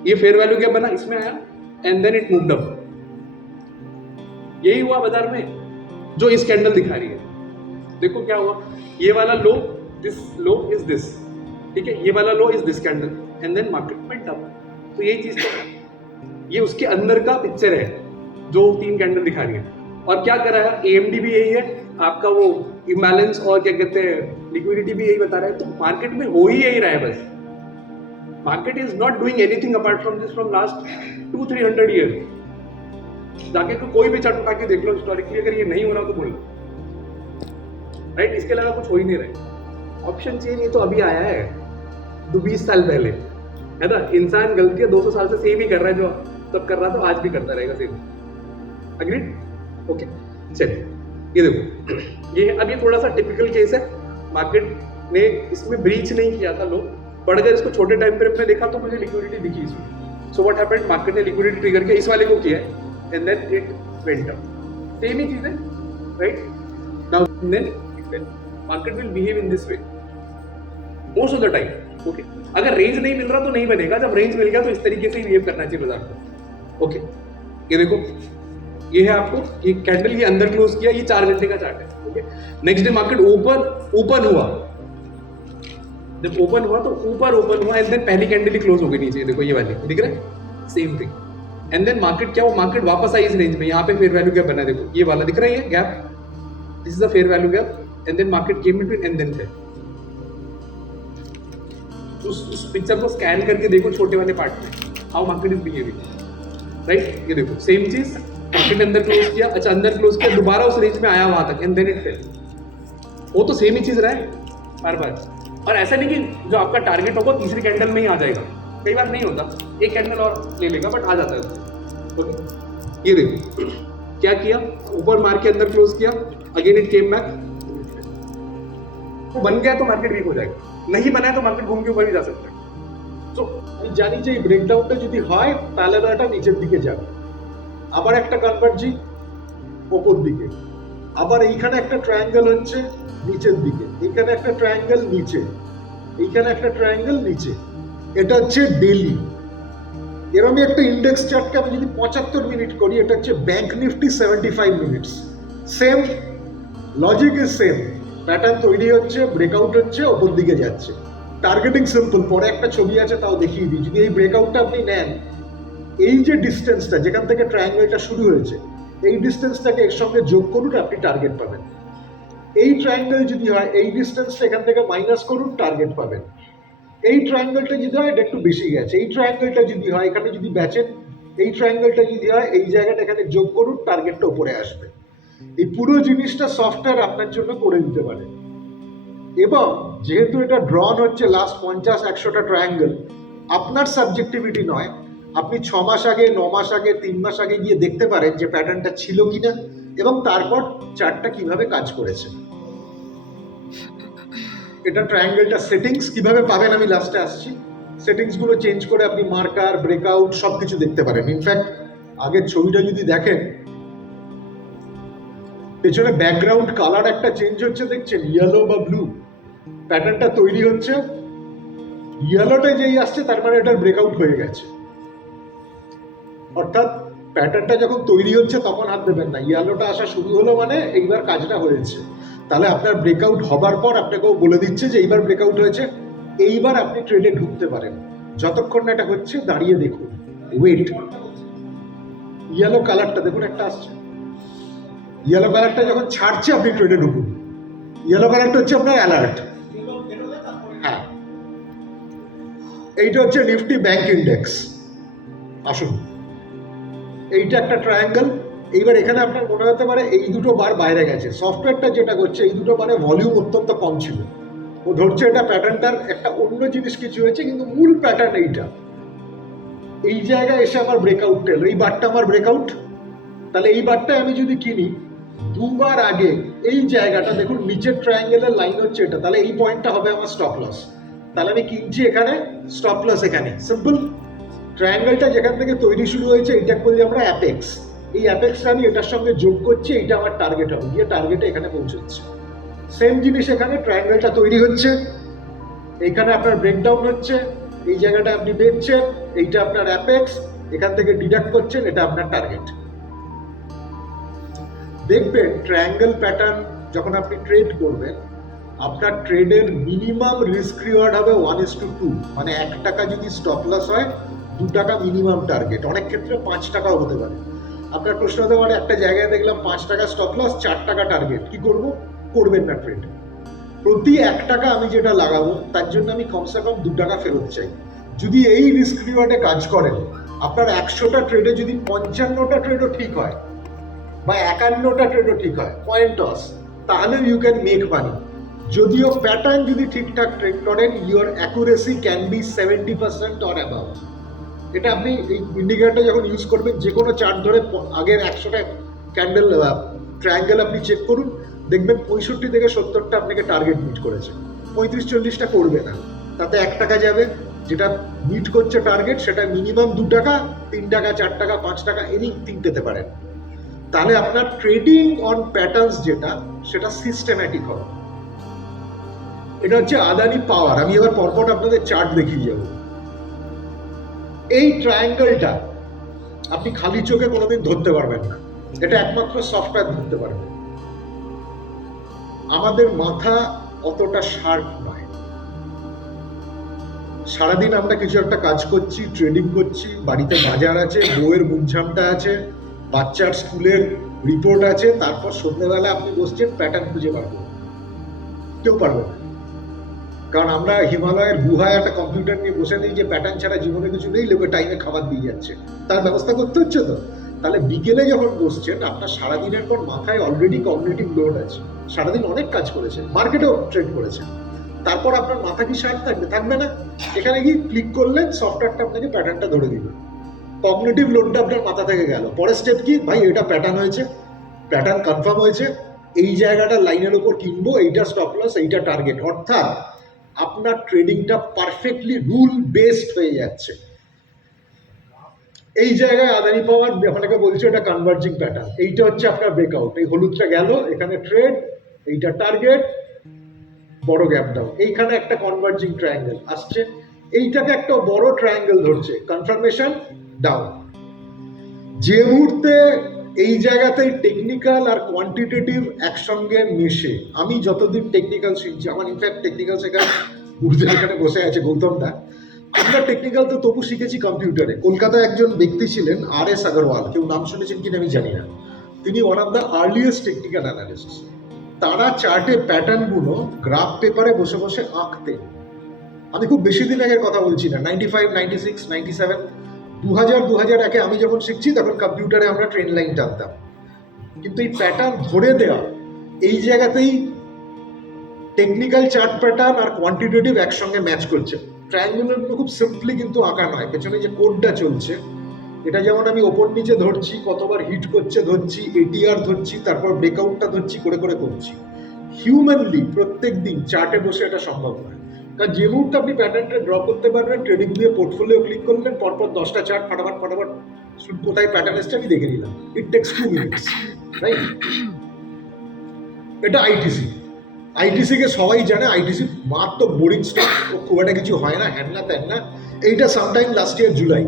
ये फेयर वैल्यू गैप बना, इसमें आया, and then it moved up. यही हुआ बाजार में जो इस कैंडल दिखा रही है। देखो क्या हुआ, ये वाला low, this low is this, ठीक है, ये वाला low is this candle, and then market went up. तो यही चीज तो ये उसके अंदर का पिक्चर है जो 3 कैंडल दिखा रही है। और क्या कर रहा है, AMD भी यही है आपका, वो इम्बैलेंस और क्या कहते हैं लिक्विडिटी भी यही बता रहा है। तो मार्केट में हो ही यही रहा है बस, market is not doing anything apart from this from last 200-300 year. जाके कोई भी चार्ट उठा के देख लो हिस्टोरिकली, अगर ये नहीं हो रहा तो बोल लो, राइट, इसके अलावा कुछ हो ही नहीं रहा। ऑप्शन चेंज ये तो अभी आया है 20 साल पहले, है ना। इंसान गलतियां 200 साल से सेम ही कर रहा है, जो तब कर रहा था आज भी करता रहेगा सेम, अग्रीड, ओके। चलिए ये देखो, ये अब ये थोड़ा सा टिपिकल केस है, मार्केट ने इसमें ब्रीच नहीं किया था, लोग बढ़कर इसको छोटे टाइम फ्रेम में देखा तो मुझे लिक्विडिटी दिखी इसमें। सो व्हाट हैपेंड, मार्केट ने लिक्विडिटी ट्रिगर किया, इस वाले को किया and then it went up, same ही चीज है, right. Now then market will behave in this way most of the time, okay. अगर रेंज नहीं मिल रहा तो नहीं बनेगा, जब रेंज मिल गया तो इस तरीके से ही बिहेव करना चाहिए बाजार को, ओके। ये देखो, ये है आपको, ये कैंडल ये अंदर क्लोज किया, ये 4 घंटे का चार्ट है, okay. Next day market open हुआ, जब ओपन हुआ तो ऊपर ओपन हुआ, एंड देन पहली कैंडल ही क्लोज हो गई नीचे, देखो ये वाली दिख रहा है, same thing. And then market क्या हुआ, मार्केट वापस आई इस रेंज में, यहाँ पे फेयर वैल्यू गैप बना है, देखो ये वाला दिख रहा है, ये gap, this is the fair value gap, and then market came between and then fell. उस पिक्चर को स्कैन करके देखो छोटे वाले पार्ट में, how market is behaving, right. ये देखो सेम चीज, मार्केट अंदर क्लोज किया, अच्छा अंदर क्लोज किया, दोबारा उस रेंज में आया वहां तक, एंड देन इट फेल। वो तो सेम ही चीज रहा है बार बार, और ऐसा नहीं कि जो आपका टारगेट होगा तीसरी कैंडल में ही आ जाएगा, कई बार नहीं होता, एक कैंडल और ले लेगा बट आ जाता है, ओके। ये देखो क्या किया, ऊपर मार के अंदर क्लोज किया, अगेन इट केम बैक, वो बन गया तो मार्केट वीक हो जाएगा, नहीं बना है तो मार्केट घूम के ऊपर भी जा सकता है। তো আমি জানি যে এই ব্রেকডাউনটা যদি হয় তাহলে না এটা নিচের দিকে যাবে, আবার একটা কনভার্জিং ওপর দিকে, আবার এইখানে একটা ট্রায়াঙ্গেল হচ্ছে নিচের দিকে, এইখানে একটা ট্রায়াঙ্গেল নিচে, এইখানে একটা ট্রায়াঙ্গেল নিচে। এটা হচ্ছে ডেলি। এরকমই একটা ইন্ডেক্স চার্টকে আমি যদি 75 মিনিট করি, এটা হচ্ছে bank Nifty 75 minutes. Same logic is same, pattern তৈরি হচ্ছে, ব্রেকআউট হচ্ছে, ওপর দিকে যাচ্ছে। টার্গেটিং সিম্পল, পরে একটা ছবি আছে তাও দেখিয়ে দিই। যদি এই ব্রেকআউটটা আপনি নেন, এই যে ডিস্টেন্সটা যেখান থেকে ট্রায়াঙ্গেলটা শুরু হয়েছে, এই ডিস্টেন্সটাকে এর সঙ্গে যোগ করুন, আপনি টার্গেট পাবেন। এই ট্রায়াঙ্গেল যদি হয়, এই ডিস্টেন্সটা এখান থেকে মাইনাস করুন, টার্গেট পাবেন। এই ট্রায়াঙ্গেলটা যদি হয়, এটা একটু বেশি গেছে। এই ট্রায়াঙ্গেলটা যদি হয়, এখানে যদি বেচেন, এই ট্রায়াঙ্গেলটা যদি হয়, এই জায়গাটা এখানে যোগ করুন, টার্গেটটা উপরে আসবে। এই পুরো জিনিসটা সফটওয়্যার আপনার জন্য করে দিতে পারে। এবং যেহেতু এটা ড্রন হচ্ছে লাস্ট 50-100টা ট্রায়াঙ্গেল, আপনার সাবজেক্টিভিটি নয়, আপনি 6 মাস আগে, 9 মাস আগে, 3 মাস আগে গিয়ে দেখতে পারেন যে প্যাটার্নটা ছিল কিনা, এবং তারপর চার্টটা কিভাবে কাজ করেছে। এটা ট্রায়াঙ্গেলটা সেটিংস কিভাবে পাবেন আমি লাস্টে আসছি। সেটিংসগুলো চেঞ্জ করে আপনি মার্কার, ব্রেকআউট সব কিছু দেখতে পারেন। ইনফ্যাক্ট আগের ছবিটা যদি দেখেন, পেছনে ব্যাকগ্রাউন্ড কালার একটা চেঞ্জ হচ্ছে, দেখছেন, ইয়েলো বা ব্লু। প্যাটার্নটা তৈরি হচ্ছে, ইয়েলোটা যেই আসছে তার মানে এটার ব্রেকআউট হয়ে গেছে। অর্থাৎ প্যাটার্নটা যখন তৈরি হচ্ছে তখন হাত দেবেন না, ইয়েলোটা আসা শুরু হলো মানে এইবার কাজটা হয়েছে। তাহলে আপনার ব্রেকআউট হবার পর আপনাকেও বলে দিচ্ছে যে এইবার ব্রেকআউট হয়েছে, এইবার আপনি ট্রেডে ঢুকতে পারেন। যতক্ষণ না এটা হচ্ছে দাঁড়িয়ে দেখুন, ওয়েট। ইয়েলো কালারটা দেখুন একটা আসছে, ইয়েলো কালারটা যখন ছাড়ছে আপনি ট্রেডে ঢুকুন। ইয়েলো কালারটা হচ্ছে আপনার অ্যালার্ট। হ্যাঁ, এইটা হচ্ছে নিফটি ব্যাংক ইন্ডেক্স। আসুন, এইটা একটা ট্রায়াঙ্গেল। এইবার এখানে আপনার মনে হতে পারে এই দুটো বার বাইরে গেছে। সফটওয়্যারটা যেটা করছে, এই দুটো বারে ভলিউম অত্যন্ত কম ছিল, ও ধরছে এটা প্যাটার্নটার একটা অন্য জিনিস কিছু হয়েছে, কিন্তু মূল প্যাটার্ন এইটা। এই জায়গায় এসে আমার ব্রেকআউট এলো, এই বারটা আমার ব্রেকআউট। তাহলে এই বারটায় আমি যদি কিনি, দুবার আগে এই জায়গাটা দেখুন, নিচের ট্রায়াঙ্গেলের লাইন হচ্ছে এটা, তাহলে এই পয়েন্টটা হবে আমার স্টপ লস। তাহলে আমি কিনছি এখানে, স্টপ লস এখানে। সিম্পল। ট্রায়াঙ্গেলটা যেখান থেকে তৈরি শুরু হয়েছে, এটা বলি আমরা অ্যাপেক্স। এই অ্যাপেক্সটা আমি এটার সঙ্গে যোগ করছি, এইটা আমার টার্গেট হবে, গিয়ে টার্গেটে এখানে পৌঁছচ্ছে। সেম জিনিস এখানে, ট্রায়াঙ্গেলটা তৈরি হচ্ছে, এইখানে আপনার ব্রেকডাউন হচ্ছে, এই জায়গাটা আপনি দেখছেন, এইটা আপনার অ্যাপেক্স, এখান থেকে ডিডাক্ট করছেন, এটা আপনার টার্গেট। দেখবেন ট্রায়াঙ্গেল প্যাটার্ন যখন আপনি ট্রেড করবেন, আপনার ট্রেডের মিনিমাম রিস্ক রিওয়ার্ড হবে 1:2, মানে 1 টাকা যদি স্টপ লস হয়, 2 টাকা মিনিমাম টার্গেট। অনেক ক্ষেত্রে 5 টাকাও হতে পারে। আপনার প্রশ্ন হতে পারে, একটা জায়গায় দেখলাম 5 টাকা স্টপ লস, 4 টাকা টার্গেট, কি করব? করবেন না ট্রেড। প্রতি 1 টাকা আমি যেটা লাগাবো তার জন্য আমি কমসে কম 2 টাকা ফেরত চাই। যদি এই রিস্ক রিওয়ার্ডে কাজ করেন, আপনার 100টা ট্রেডে যদি 55টা ট্রেডও ঠিক হয় বা 51টা ট্রেডও ঠিক হয়, পয়েন্ট টস, তাহলে ইউ ক্যান মেক মানি। যদিও প্যাটার্ন যদি ঠিকঠাক ট্রেড করেন, your accuracy can be 70% or above. এটা আপনি এই ইন্ডিকেটরটা যখন ইউজ করবেন, যে কোনো চার্ট ধরে আগের 100টা ক্যান্ডেল ট্রায়াঙ্গেল আপনি চেক করুন, দেখবেন 65 থেকে 70টা আপনাকে টার্গেট মিট করেছে। 35-40টা করবে না, তাতে 1 টাকা যাবে। যেটা মিট করছে টার্গেট, সেটা মিনিমাম 2 টাকা, 3 টাকা, 4 টাকা, 5 টাকা, এনিথিং পেতে পারেন। তাহলে আপনার ট্রেডিং অন প্যাটার্নস যেটা, সেটা সিস্টেম্যাটিক হবে। এটা হচ্ছে আদানি পাওয়ার। আমি এবার পরপর আপনাদের চার্ট দেখিয়ে যাব। এই ট্রায়াঙ্গেলটা আপনি খালি চোখে কোনোদিন ধরতে পারবেন না, এটা একমাত্র সফটওয়্যার ধরতে পারবে। আমাদের মাথা অতটা শার্প নয়। সারাদিন আমরা কিছু একটা কাজ করছি, ট্রেডিং করছি, বাড়িতে বাজার আছে, বউয়ের মুখঝামটা আছে, বাচ্চার স্কুলের রিপোর্ট আছে, তারপর সন্ধ্যেবেলা আপনি বসছেন প্যাটার্ন খুঁজে পারবেন? কেউ পারবে না। কারণ আমরা হিমালয়ের গুহায় একটা কম্পিউটার নিয়ে বসে দিই যে প্যাটার্ন ছাড়া জীবনে কিছু নেই, লোকে টাইমে খাবার দিয়ে যাচ্ছে, তার ব্যবস্থা করতে হচ্ছে। তো তাহলে বিকেলে যখন বসছেন, আপনার সারাদিনের পর মাথায় অলরেডি কগনিটিভ লোড আছে, সারাদিন অনেক কাজ করেছেন, মার্কেটেও ট্রেড করেছেন, তারপর আপনার মাথা কি শার্প থাকবে? থাকবে না। এখানে গিয়ে ক্লিক করলেন, সফটওয়্যারটা আপনাকে প্যাটার্নটা ধরে দিল, কগনিটিভ লোডটা আপনার মাথা থেকে গেল। পরের স্টেপ কি? ভাই এটা প্যাটার্ন হয়েছে, প্যাটার্ন কনফার্ম হয়েছে, এই জায়গাটা লাইনের উপর কিনবো, এইটা স্টপ লস, এইটা টার্গেট, অর্থাৎ আপনার ট্রেডিংটা পারফেক্টলি রুল বেসড হয়ে যাচ্ছে। এই জায়গায় আদানি পাওয়ার আপনাকে বলছে এটা কনভার্জিং প্যাটার্ন, এইটা হচ্ছে আপনার ব্রেকআউট, এই হলুদটা গেল, এখানে ট্রেড, এইটা টার্গেট, বড় গ্যাপ ডাউন, এইখানে একটা কনভার্জিং ট্রায়াঙ্গেল আসছে, এইটাকে একটা বড় ট্রায়াঙ্গেল ধরছে, কনফার্মেশন ডাউন। যে মুহূর্তে এই জায়গাতেই টেকনিক্যাল আর কোয়ান্টিটেটিভ একসঙ্গে মেশে, আমি যতদিন টেকনিক্যাল শিখছি, আমার ইনফ্যাক্ট টেকনিক্যাল শেখার গুরুজন এখানে বসে আছে গৌতমদা, আমরা টেকনিক্যাল তো তবু শিখেছি কম্পিউটারে। কলকাতায় একজন ব্যক্তি ছিলেন RS আগরওয়াল, কেউ নাম শুনেছেন কিনা আমি জানি না, তিনি one of the earliest technical analyst. তারা চার্টে প্যাটার্নগুলো গ্রাফ পেপারে বসে বসে আঁকতেন। আমি খুব বেশি দিন আগের কথা বলছি না, 95, 96, 97, 2001-এ আমি যখন শিখছি তখন কম্পিউটারে আমরা ট্রেন লাইন টানতাম। কিন্তু এই প্যাটার্ন ধরে দেওয়া, এই জায়গাতেই টেকনিক্যাল চার্ট প্যাটার্ন আর কোয়ান্টিটেটিভ একসঙ্গে ম্যাচ করছে। ট্রায়াঙ্গুলারগুলো খুব সিম্পলি কিন্তু আঁকা নয়, পেছনে যে কোডটা চলছে এটা যেমন আমি ওপর নিচে ধরছি, কতবার হিট করছে ধরছি, ATR ধরছি, তারপর ব্রেকআউটটা ধরছি, করে করে করছি। হিউম্যানলি প্রত্যেক দিন চার্টে বসে এটা সম্ভব নয়, কারণ যে মুহূর্তে আপনি প্যাটার্নটা ড্র করতে পারবেন, ট্রেডিং দিয়ে পোর্টফোলিও ক্লিক করলেন, পরপর 10টা চার্ট ফাটাফাট ফাটাফাট কোথায় প্যাটার্ন এসছে আমি দেখে নিলাম, ইট টেক্স 2 মিনিটস, রাইট? এটা আইটিসি কে সবাই জানে, আইটিসি মারাত্মক বোরিং স্টক, ও খুব একটা কিছু হয় না, হ্যান না ত্যান না। এইটা সামটাইম লাস্ট ইয়ার জুলাই,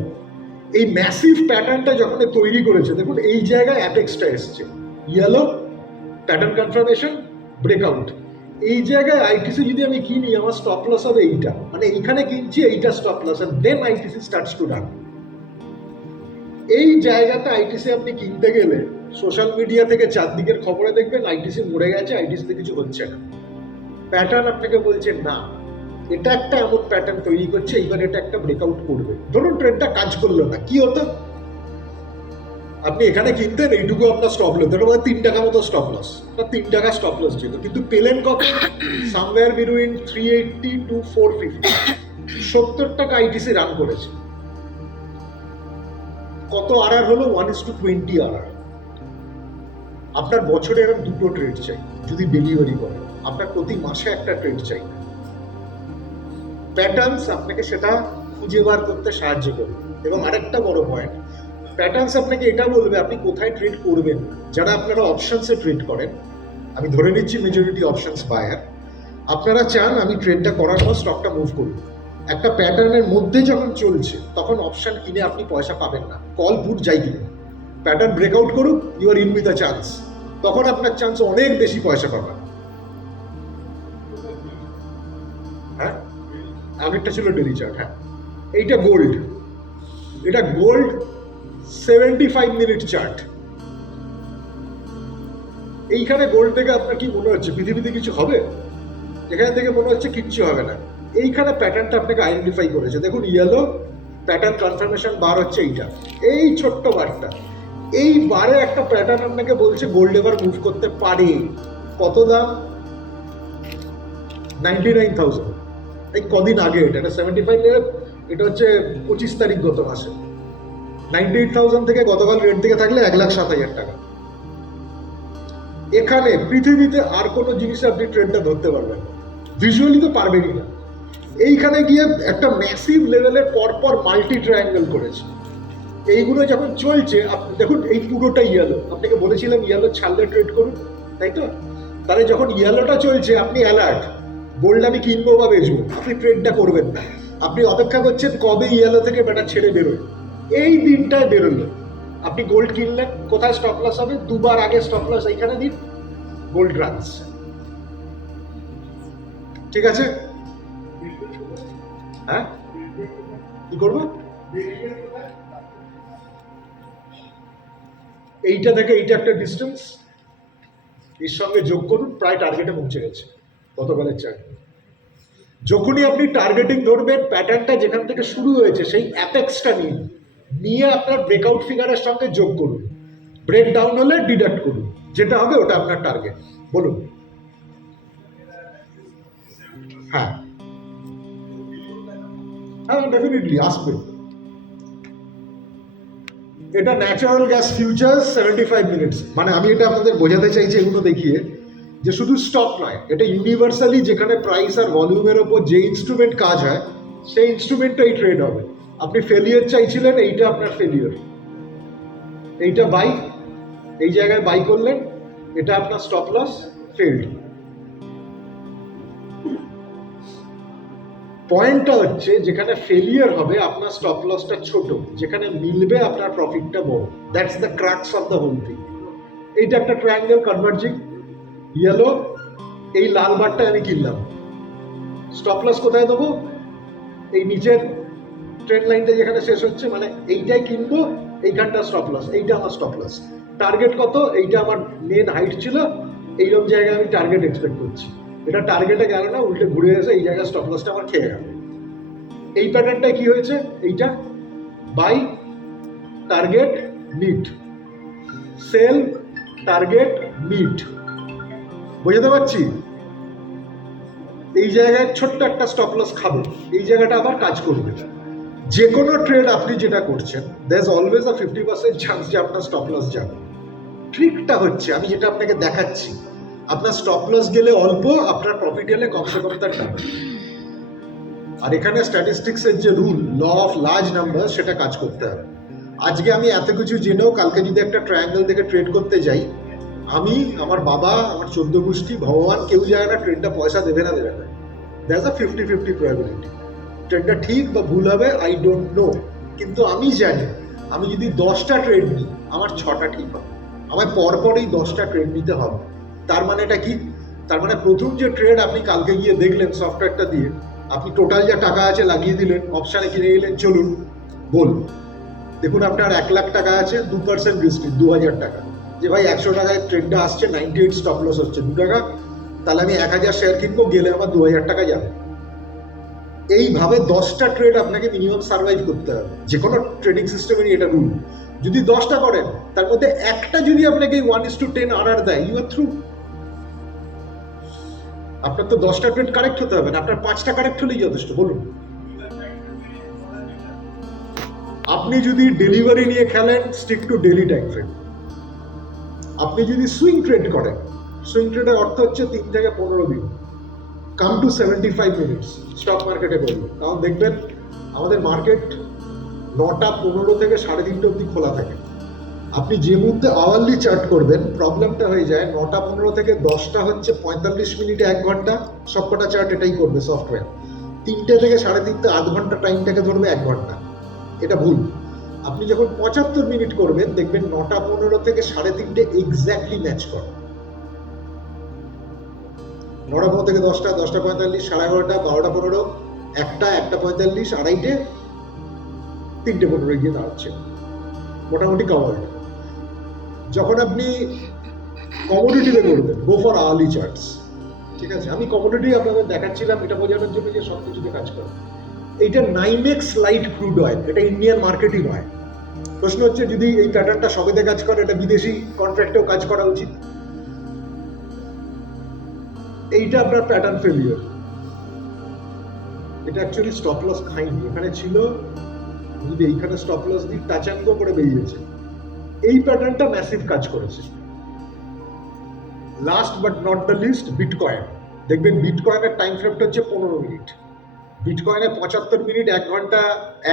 এই ম্যাসিভ প্যাটার্নটা যখন তৈরি করেছে, দেখুন এই জায়গায় অ্যাপেক্সটা এসছে, ইয়েলো প্যাটার্ন কনফার্মেশন, ব্রেকআউট। এই জায়গায় আইটিসি যদি আমি কিনি, আমার স্টপ লস হবে এইটা, মানে এইখানে কিনছি, এইটা stop loss, and then ITC starts to run. এই জায়গাতে আইটিসি আপনি কিনতে গেলে সোশ্যাল মিডিয়া থেকে চারদিকের খবরে দেখবেন আইটিসি মরে গেছে, আইটিসিতে কিছু হচ্ছে না। প্যাটার্ন আপনাকে বলছে না, এটা একটা এমন প্যাটার্ন তৈরি করছে, এইবার এটা একটা ব্রেকআউট করবে। ধরুন ট্রেডটা কাজ করলো না, কি হতো? আপনি এখানে কিনতেন, এইটুকু আপনার স্টপ লস, ধরো 3 টাকা মতো স্টপ লস, 3 টাকা স্টপ লস যেত, কিন্তু পেলেন কত? সামওয়্যার বিটুইন 380 to 450, 70 টাকা আইটিসি রান করেছে। কত আরআর হলো? 1:20 আরআর। আপনার বছরে এরকম 2টো ট্রেড চাই যদি ডেলিভারি করে, আপনার প্রতি মাসে একটা ট্রেড চাই। প্যাটার্নস আপনাকে সেটা খুঁজে বার করতে সাহায্য করবে। এবং আরেকটা বড় পয়েন্ট, প্যাটার্নস আপনাকে এটা বলবে আপনি কোথায় ট্রেড করবেন। যারা আপনারা অপশনসে ট্রেড করেন, আমি ধরে নিচ্ছি মেজরিটি অপশনস বায়ার, আপনারা চান আমি ট্রেডটা করার পর স্টকটা মুভ করব। একটা প্যাটার্নের মধ্যে যখন চলছে তখন অপশন কিনে আপনি পয়সা পাবেন না, কল পুট যাই কিনে। প্যাটার্ন ব্রেকআউট করুক, you are in with a chance, তখন আপনার চান্স অনেক বেশি পয়সা পাবেন। হ্যাঁ, আগেরটা ছিল ডেলি চার্ট। হ্যাঁ, এইটা গোল্ড, এটা গোল্ড 75 মিনিট চার্ট। এইখানে গোল্ড থেকে আপনার কি মনে হচ্ছে পৃথিবীতে কিছু হবে? এখান থেকে মনে হচ্ছে কিচ্ছু হবে না। এইখানে প্যাটার্নটা আপনাকে আইডেন্টিফাই করেছে, দেখুন ইয়েলো প্যাটার্ন কনফার্মেশন বার হচ্ছে এইটা, এই ছোট্ট বারটা, এই বারে একটা প্যাটার্ন আপনাকে বলছে গোল্ড এবার মুভ করতে পারে। কত দাম? 99,000। এই কদিন আগে এটা 75 এর, এটা হচ্ছে 25 তারিখ গত মাসে। 98,000 থেকে গতকাল রেট থেকে থাকলে 1,07,000 টাকা। এখানে পৃথিবীতে আর কোনো জিনিসে আপনি ট্রেন্ডটা ধরতে পারবেন, ভিজুয়ালি তো পারবেনই না। এইখানে গিয়ে একটা ম্যাসিভ লেভেলের পরপর মাল্টি ট্রায়াঙ্গেল করেছে। এইগুলো যখন চলছে, আপনি দেখুন এই পুরোটা ইয়েলো, আপনাকে বলেছিলাম ইয়েলো ছাড়লে ট্রেড করুন, তাই তো? তাহলে যখন ইয়েলোটা চলছে আপনি অ্যালার্ট, গোল্ড আমি কিনবো বা বেচবো, আপনি ট্রেডটা করবেন না, আপনি অপেক্ষা করছেন কবে ইয়েলো থেকে ব্যাটা ছেড়ে বেরোয়। এই দিনটায় বেরোলো, আপনি গোল্ড কিনলেন, কোথায় স্টপ লস হবে? 2 বার আগে স্টপ লস এইখানে দিন, গোল্ড রানস। ঠিক আছে? হ্যাঁ, কি করবো? এইটা থেকে এইটা একটা ডিস্টেন্স, এর সঙ্গে যোগ করুন, প্রায় টার্গেটে পৌঁছে গেছে গতকালের চার্ট। যখনই আপনি টার্গেটিং ধরবেন, প্যাটার্নটা যেখান থেকে শুরু হয়েছে সেই অ্যাপেক্সটা নিয়ে আপনার ব্রেকআউট ফিগারের সঙ্গে যোগ করুন, ব্রেক ডাউন হলে ডিডাক্ট করুন, যেটা হবে ওটা আপনার টার্গেট। বলুন। হ্যাঁ হ্যাঁ, ডেফিনেটলি আসবে। এটা ন্যাচারাল গ্যাস ফিউচার্স 75 মিনিটস, মানে আমি এটা আপনাদের বোঝাতে চাইছি এগুলো দেখিয়ে যে শুধু স্টক নয়, এটা ইউনিভার্সালি যেখানে প্রাইস আর ভলিউমের ওপর যে ইনস্ট্রুমেন্ট কাজ হয় সেই ইনস্ট্রুমেন্টটাই ট্রেড হবে। আপনি ফেলিয়ার চাইছিলেন, এইটা আপনার ফেলিয়ার, এইটা বাই, এই জায়গায় বাই করলেন, এটা আপনার স্টপ লস, ফেল্ড। পয়েন্টটা হচ্ছে যেখানে ফেলিয়ার হবে আপনার স্টপ লসটা ছোট, যেখানে মিলবে আপনার প্রফিটটা বড়। That's the crux of the whole thing. এইটা একটা ট্রায়াঙ্গেল কনভার্জিং, ইয়েলো, এই লাল বারটা আমি কিনলাম। স্টপ লস কোথায় দেবো? এই নিচের ট্রেন্ড লাইনটা যেখানে শেষ হচ্ছে, মানে এইটাই কিনবো, এইখানটা স্টপ লস, এইটা আমার স্টপ লস। টার্গেট কত? এইটা আমার মেন হাইট ছিল, এইরকম জায়গায় আমি টার্গেট এক্সপেক্ট করছি। এটা টার্গেটে গেল না, উল্টে ঘুরে এসে এই জায়গায় স্টপ লসটা আমার খেয়ে গেল। এই প্যাটার্নটা কি হয়েছে? এইটা buy, target, meet, sell, target, meet. বোঝাতে পারছি? এই জায়গায় ছোট্ট একটা স্টপ লস খাবে, এই জায়গাটা আবার কাজ করবে। যে কোনো ট্রেড আপনি যেটা করছেন, there is always a 50% chance যে আপনার স্টপ লস যাবে। ট্রিকটা হচ্ছে আমি যেটা আপনাকে দেখাচ্ছি, আপনার স্টপ লস গেলে অল্প, আপনার প্রফিট এলে কমসে কম তার ডাবল। আর এখানে স্ট্যাটিস্টিক্সের যে rule, law of large number, সেটা কাজ করতে হবে। আজকে আমি এত কিছু জেনেও কালকে যদি একটা ট্রায়াঙ্গেল থেকে ট্রেড করতে যাই, আমি, আমার বাবা, আমার 14 গোষ্ঠী, ভগবান, কেউ যায় না ট্রেডটা পয়সা দেবে না দেবে না। That's a 50-50 probability. ট্রেডটা ঠিক বা ভুল হবে, আই ডোন্ট নো, কিন্তু আমি জানি আমি যদি 10টা ট্রেড নিই, আমার 6টা ঠিক হবে। আমার পরপরই 10টা ট্রেড নিতে হবে। তার মানে এটা কি? তার মানে প্রথম যে ট্রেড আপনি কালকে গিয়ে দেখলেন সফটওয়্যারটা দিয়ে, আপনি টোটাল যা টাকা আছে লাগিয়ে দিলেন, অপশানে কিনে গেলেন, চলুন বল, দেখুন আপনার 1 লাখ টাকা আছে, 2% রিস্ক, 2000 টাকা। যে ভাই 100 টাকায় ট্রেডটা আসছে, 98 স্টপ লস হচ্ছে 2 টাকা, তাহলে আমি 1000 শেয়ার কিনবো, গেলে আমার 2000 টাকা যাবে। এইভাবে 10টা ট্রেড আপনাকে মিনিমাম সার্ভাইভ করতে হবে। যে কোনো ট্রেডিং সিস্টেমেরই এটা রুল। যদি 10টা করেন, তার মধ্যে একটা যদি আপনাকে 1:10 আরআর দেয়, ইউ আর থ্রু। আপনার তো 10টা ট্রেড কারেক্ট হতে হবে না, আপনার 5টা কারেক্ট হলেই যথেষ্ট। বলুন, আপনি যদি ডেলিভারি নিয়ে খেলেন, stick to daily time frame. আপনি যদি সুইং ট্রেড করেন, সুইং ট্রেডের অর্থ হচ্ছে 3 থেকে 15 দিন, কাম টু 75 মিনিটস স্টক মার্কেটে করবো। কারণ দেখবেন আমাদের মার্কেট 9টা 15 থেকে 3:30 অবধি খোলা থাকে। আপনি যে মুহূর্তে আওয়ারলি চার্ট করবেন, প্রবলেমটা হয়ে যায় 9টা 15 থেকে 10টা হচ্ছে 45 মিনিটে 1 ঘন্টা, সবকটা চার্ট এটাই করবে সফটওয়্যার। 3টে থেকে 3:30 আধ ঘন্টা টাইমটাকে ধরবে 1 ঘন্টা। এটা ভুল। আপনি যখন 75 মিনিট করবেন, দেখবেন 9টা 15 থেকে 3:30 এক্স্যাক্টলি ম্যাচ করে। 9টা 15 থেকে 10টা, 10টা 45, 11:30, 12টা 15, 1টা, 1টা 45, 2:30, 3টে 15 গিয়ে দাঁড়াচ্ছে, মোটামুটি কভার্ড। যখন আপনি কমোডিটিতে করবেন, গো ফর আর্লি চার্টস। ঠিক আছে, আমি কমোডিটি আপনাদের দেখাচ্ছিলাম এটা বোঝানোর জন্য যে সব কিছুতে কাজ করে। এইটা 9x লাইট ক্রুড অয়েল, এটা ইন্ডিয়ান মার্কেটই নয়। প্রশ্ন হচ্ছে যদি এই প্যাটার্নটা সবেতে কাজ করে, এটা বিদেশি কন্ট্রাক্টেও কাজ করা উচিত। এইটা আপনার প্যাটার্ন ফেলিয়ার। এটা অ্যাকচুয়ালি স্টপ লস খাইনি, এখানে ছিল, যদি এইখানে স্টপ লস দিই, টাচাঙ্গ করে বেরিয়েছে। এই প্যাটার্নটা ম্যাসিভ কাজ করেছে। Last but not the least, bitcoin. দেখবেন বিটকয়েনের টাইম ফ্রেমটা হচ্ছে 15 মিনিট। বিটকয়েনে 75 মিনিট, 1 ঘন্টা,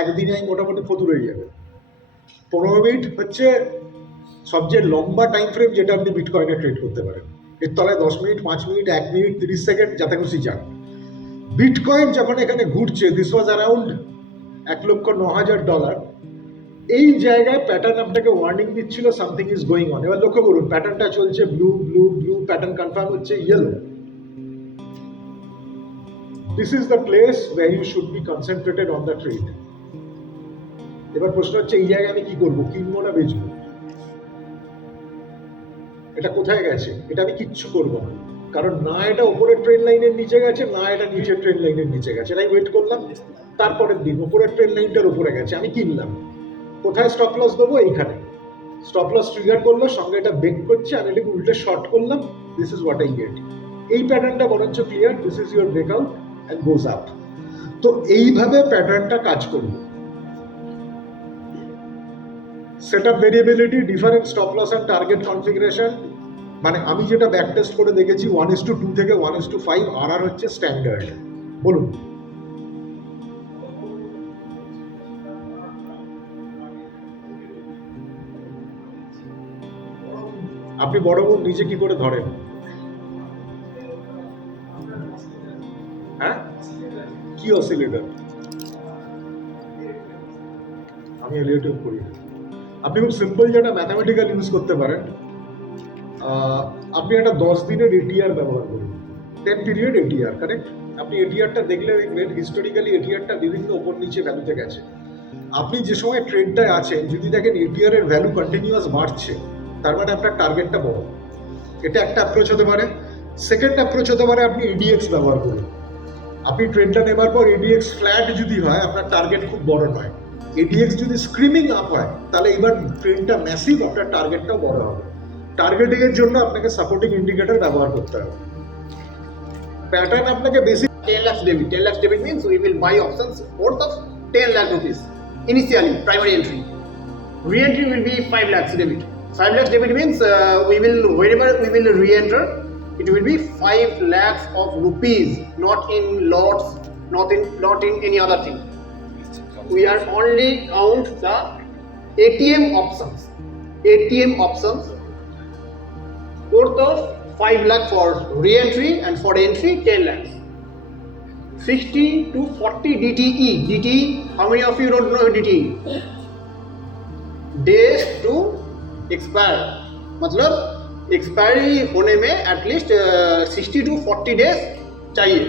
একদিনে মোটামুটি ফতুর হয়ে যাবে। 15 মিনিট হচ্ছে সবচেয়ে লম্বা টাইম ফ্রেম যেটা আপনি বিটকয়েনে ট্রেড করতে পারেন। এর তলায় 10 মিনিট, 5 মিনিট, 1 মিনিট, 30 সেকেন্ড, যাতে খুশি যান। বিটকয়েন যখন এখানে ঘুরছে, দিস ওয়াজ অ্যারাউন্ড $1,09,000। এই জায়গায় প্যাটার্ন আপনাকে ওয়ার্নিং দিচ্ছিল সামথিং ইজ গোয়িং অন। এবার লক্ষ্য করুন, প্যাটার্নটা চলছে blue blue blue, pattern confirm হচ্ছে yellow. This is the place where you should be concentrated on the trade. এবার প্রশ্ন হচ্ছে এই জায়গায় আমি কি করবো, কিনবো না বেচবো? এটা কোথায় গেছে? এটা আমি কিচ্ছু করবো না, কারণ না এটা উপরের ট্রেন লাইনের নিচে গেছে, না এটা নিচের ট্রেন লাইনের নিচে গেছে। এটাই ওয়েট করলাম, তারপরের দিন উপরের ট্রেন লাইনটার উপরে গেছে, আমি কিনলাম। কোথায় স্টপ লস দেবো? এইখানে। স্টপ লস ট্রিগার করলো, সঙ্গে এটা বেক করছে, আমি এটাকে উল্টে শর্ট করলাম। This is what I get. এই প্যাটার্নটা বরঞ্চ clear, this is your breakout and goes up. তো এইভাবে প্যাটার্নটা কাজ করবে। Setup variability, different stop loss and target configuration, মানে আমি যেটা ব্যাক টেস্ট করে দেখেছি 1:2 থেকে 1:5, আর হচ্ছে স্ট্যান্ডার্ড। বলুন। আপনি বড় মুখ নিচে কি করে ধরেন? হ্যাঁ, কি অসিলেটর? আমি এলিয়েটিভ করি। আপনি খুব সিম্পল যেটা ম্যাথামেটিক্যাল ইউজ করতে পারেন, আপনি একটা 10 দিনের এটিআর ব্যবহার করুন, 10 পিরিয়ড এটিআর, কারেক্ট? আপনি এটিআরটা দেখলে দেখবেন হিস্টোরিক্যালি এটিআরটা বিভিন্ন ওপর নিচে ভ্যালুতে গেছে। আপনি যে সময় ট্রেডটায় আছেন যদি দেখেন এটিআর এর ভ্যালু কন্টিনিউয়াস বাড়ছে, তার মানে আপনার টার্গেটটা বড়। এটা একটা অ্যাপ্রোচ হতে পারে। সেকেন্ড অ্যাপ্রোচ হতে পারে আপনি এডিএক্স ব্যবহার করুন। আপনি ট্রেডটা নেবার পর এডিএক্স ফ্ল্যাট যদি হয়, আপনার টার্গেট খুব বড় নয়। এডিএক্স যদি স্ক্রিমিং আপ হয়, তাহলে এবার ট্রেডটা ম্যাসিভ, আপনার টার্গেটটাও বড় হবে। টার্গেটিং এর জন্য আপনাকে সাপোর্টিং ইন্ডিকেটর ব্যবহার করতে হবে। প্যাটার্ন আপনাকে basic 10 lakhs debit. 10 lakhs debit means we will buy options worth of 10 lakh rupees. Initially, primary entry. Re-entry will be 5 lakhs debit. 5 lakhs debit means we will, whenever we will re-enter, it will be 5 lakhs of rupees, not in lots, not in any other thing. We are only count the ATM options. ATM options worth of 5 lakh for re-entry, and for entry 10 lakhs. 60 to 40 DTE. DTE, how many of you don't know DTE? Days to expire. मतलब expiry होने में at least 60 to 40 days चाहिए,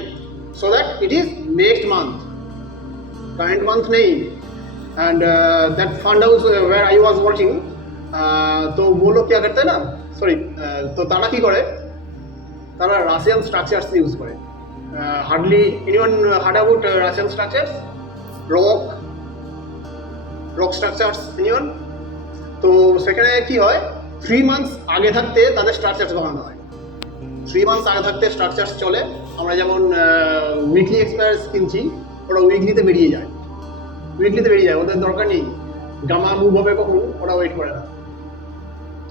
so that it is next month, current month नहीं. And that fund house where I was working, तो वो लोग क्या करते हैं ना, सॉरी, तो तारा की करे, तारा राशियन स्ट्रक्चर्स यूज करे। Hardly anyone hard about Russian structures, rock structures anyone? তো সেখানে কি হয়, 3 মান্থস আগে থাকতে তাদের স্ট্রাকচারস বানানো হয়। 3 মান্থস আগে থাকতে স্ট্রাকচারস চলে। আমরা যেমন উইকলি এক্সপায়ার্স কিনছি, ওরা উইকলিতে বেরিয়ে যায়, ওদের দরকার নেই, গামা মুভ হবে কখন, ওরা ওয়েট করে না।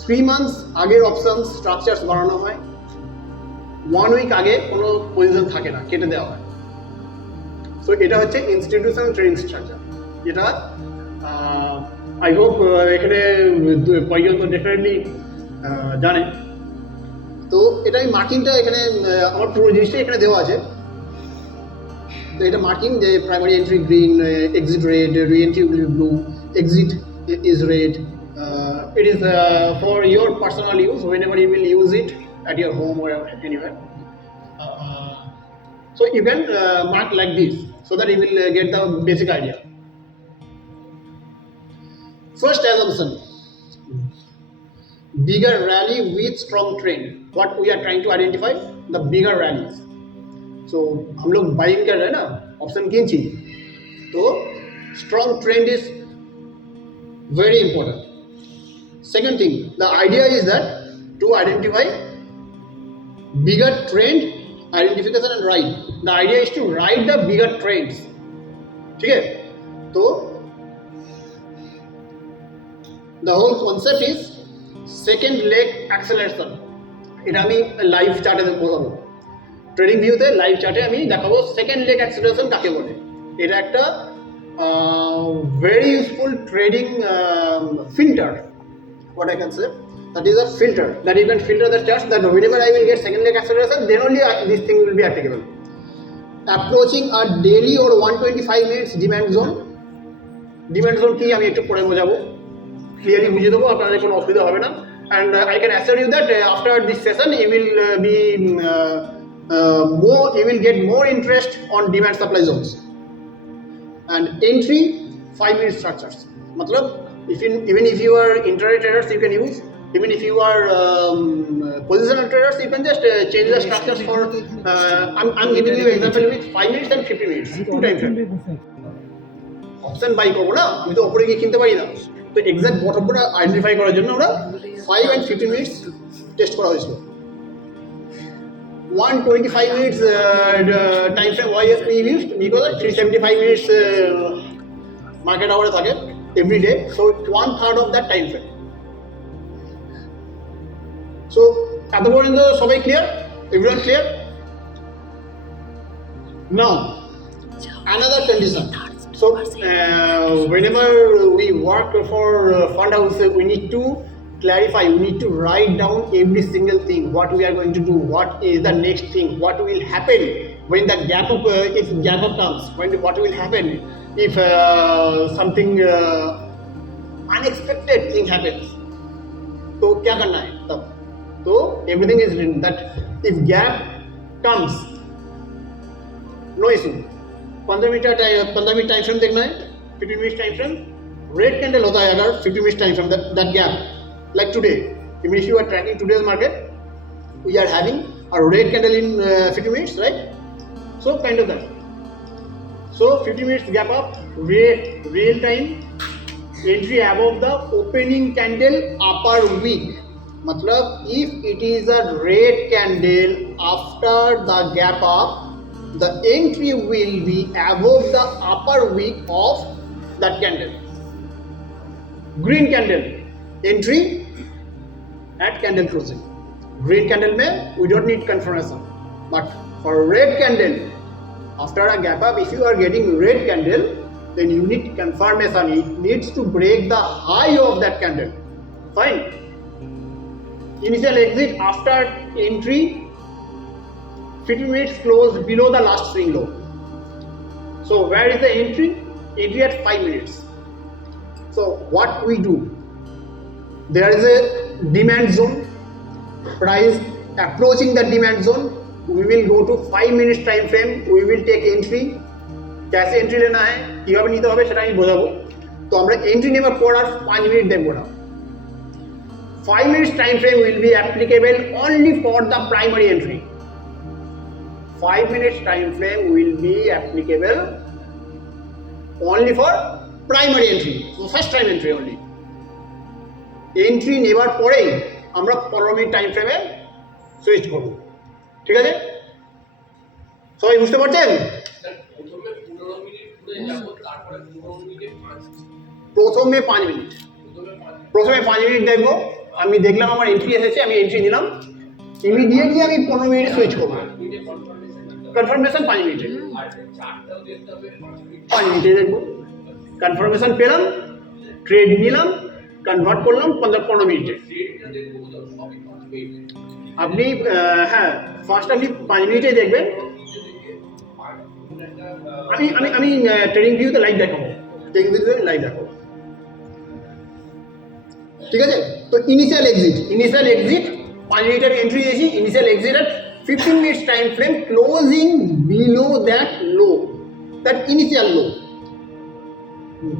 3 মান্থস আগের অপশন স্ট্রাকচারস বানানো হয়, 1 উইক আগে কোনো পজিশন থাকে না, কেটে দেওয়া হয়। সো এটা হচ্ছে ইনস্টিটিউশনাল ট্রেডিং স্ট্রাকচার, যেটা আই হোপ এখানে কয়েকজন তো ডেফিনেটলি জানে। তো এটা এই মার্কিংটা এখানে আমার পুরো জিনিসটা এখানে দেওয়া আছে। তো এটা মার্কিং যে primary entry green, exit red, reentry blue, exit is red. It is for your personal use whenever you will use it at your home or anywhere. So you can mark like this so that you will get the basic idea. First assumption, bigger rally with strong trend. What we are trying to identify, the bigger rallies. So हम लोग buying कर रहे हैं ना, option किंची, तो strong trend is very important. Second thing, the idea is that to identify bigger trend identification and ride. The idea is to ride the bigger trends. ठीक है? तो the whole concept is second leg acceleration. এটা আমি live চার্টে দেখাবো, trading ভিউতে live চার্টে আমি দেখাবো সেকেন্ড লেগ অ্যাক্সেলারেশন কাকে বলে। এটা একটা very useful trading filter. What I can say, that is a filter that you can filter the charts, that whenever I will get second leg acceleration, then only this thing will be applicable. Approaching a daily or 125 minutes demand zone. Demand zone কি আমি একটু পরে বোঝাবো, clearly বুঝিয়ে দেবো, আপনাদের কোনো অসুবিধা হবে না। And I can assure you that after this session you will be you will get more interest on demand supply zones. And entry 5 minute structures. मतलब even if you are intraday traders, you can use. Even if you are positional traders, you can just change the structures for. I'm giving you example with 5 minutes and 50 minutes, 2 time frame. Option buy করবো না, আমি তো উপরে গিয়ে কিনতে পারি না। তো এক্সাক্ট বটমটা আইডেন্টিফাই করার জন্য আমরা 5 and 15 minutes টেস্ট করা হয়েছিল। 125 minutes time frame why has been used, because 375 minutes market hour থাকে, every day, so it's 1/3 of that time frame. So at the point, সবাই clear? Everyone clear? Now, another condition. So whenever we work for fund house, we need to clarify, we need to write down every single thing, what we are going to do, what is the next thing, what will happen when the gap up, if gap up comes, what will happen if something unexpected thing happens. तो क्या करना है तब? तो everything is written that if gap comes, no issue. 15 minute time frame देखना है, 15 minute time frame, red candle होता है अगर 50 minute time frame, that gap, like today, even if you are tracking today's market, we are having a red candle in 50 minutes, right? So kind of that. So 50 minutes gap up, real time entry above the opening candle upper wick. मतलब if it is a red candle after the gap up, the entry will be above the upper wick of that candle. Green candle, entry at candle closing. Green candle mein we don't need confirmation, but for red candle, after a gap up, if you are getting red candle, then you need confirmation. It needs to break the high of that candle. Fine. Initial exit after entry, 50 minutes close below the last swing low. So where is the entry? Entry at 5 minutes. So what we do? There is a demand zone, price approaching the demand zone, we will go to 5 minutes time frame, we will take entry. कैसे entry लेना है, কিভাবে নিতে হবে সেটা আমি বোঝাবো। তো আমরা এন্ট্রি নেবার পর আর 5 মিনিট দেখব না। 5 minutes time frame will be applicable only for the primary entry. 5 minutes time frame will be applicable only for primary entry, so first time entry only. Entry নেবার পরেই আমরা 15 মিনিট টাইম ফ্রেমে switch করব, ঠিক আছে? সবাই বুঝতে পারছেন? প্রথমে 5 মিনিট দেখবো, আমি দেখলাম আমার এন্ট্রি এসেছে, আমি এন্ট্রি নিলাম, ইমিডিয়েটলি আমি 15 মিনিটে সুইচ করবো। কনফার্মেশন 5 মিনিটে, 5 মিনিটে দেখবো, কনফার্মেশন পেলাম, ট্রেড নিলাম, কনভার্ট করলাম 15 মিনিটে। আপনি হ্যাঁ ফার্স্ট আপনি 5 মিনিটে দেখবেন। আমি ট্রেডিং ভিউতে লাইভ দেখাবো, ঠিক আছে? তো ইনিশিয়াল এক্সিট 5 মিনিটের এন্ট্রি দিয়েছি, initial exit at 15 minutes time frame closing below that low, that initial low.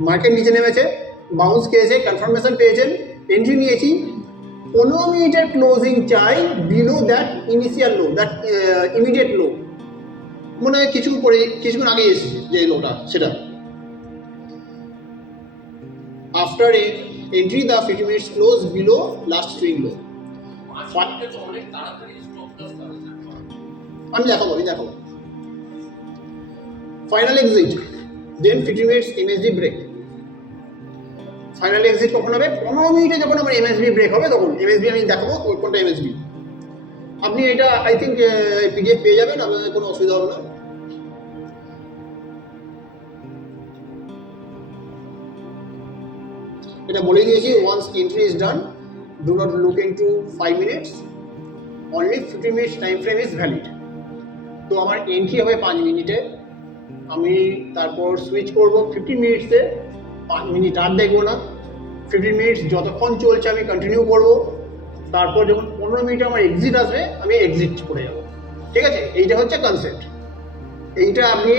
Market নিচে নেমেছে, বাউন্স খেয়েছে, কনফার্মেশন পেয়েছেন, এন্ট্রি নিয়েছি, 15 মিনিটের ক্লোজিং চাই below that initial low, that immediate low. মনে হয় কিছুক্ষণ আগে এসেছে যে লোটা, সেটা after entry the 50 minutes close below last swing low. আমি দেখাবো final exit, then 50 minutes MSB break. Final exit কখন হবে? 15 মিনিটে যখন আমার এমএসবি ব্রেক হবে তখন এমএসবি আমি দেখাবো কোনটা এমএসবি। আপনি এটা আই থিঙ্ক পিডিএফ পেয়ে যাবেন, আপনাদের কোনো অসুবিধা হবে না। এটা বলে দিয়েছি, once entry is done do not look into 5 minutes, only 50 minutes time frame is valid. তো আমার এন্ট্রি হবে 5 মিনিটে, আমি তারপর সুইচ করব 50 মিনিটসে, 5 মিনিট আর দেখবো না, 50 মিনিটস যতক্ষণ চলছে আমি কন্টিনিউ করব, তারপর যখন 15 মিনিট আমার এক্সিট আসবে আমি এক্সিট করে যাব, ঠিক আছে? এইটা হচ্ছে কনসেপ্ট। এইটা আপনি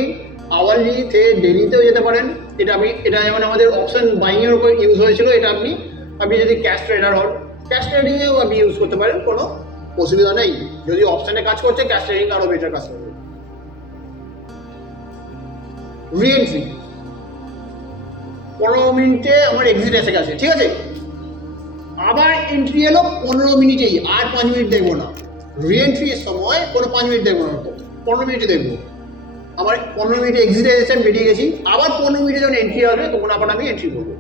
আওয়ারলিতে ডেলিতেও যেতে পারেন, এটা যেমন আমাদের অপশন বাইংয়ের উপর ইউজ হয়েছিল, এটা আপনি যদি ক্যাশ ট্রেডার হন, ক্যাশ ট্রেডিংয়েও আপনি ইউজ করতে পারেন, কোনো অসুবিধা নেই। যদি অপশনে কাজ করছে, ক্যাশ ট্রেডিং আরও বেটার কাজ করবে। রিএন্ট্রি 15 মিনিটে আমার এক্সিট এসে গেছে, ঠিক আছে? আবার এন্ট্রি এলো 15 মিনিটেই, আর 5 মিনিট দেখবো না। রিএন্ট্রির সময় কোনো 5 মিনিট দেখবো না, 15 মিনিটে দেখবো। আমার 15 মিনিটে এক্সিট এসে আমি বেরিয়ে গেছি, আবার 15 মিনিটে যখন এন্ট্রি আসবে তখন আবার আমি এন্ট্রি করবো।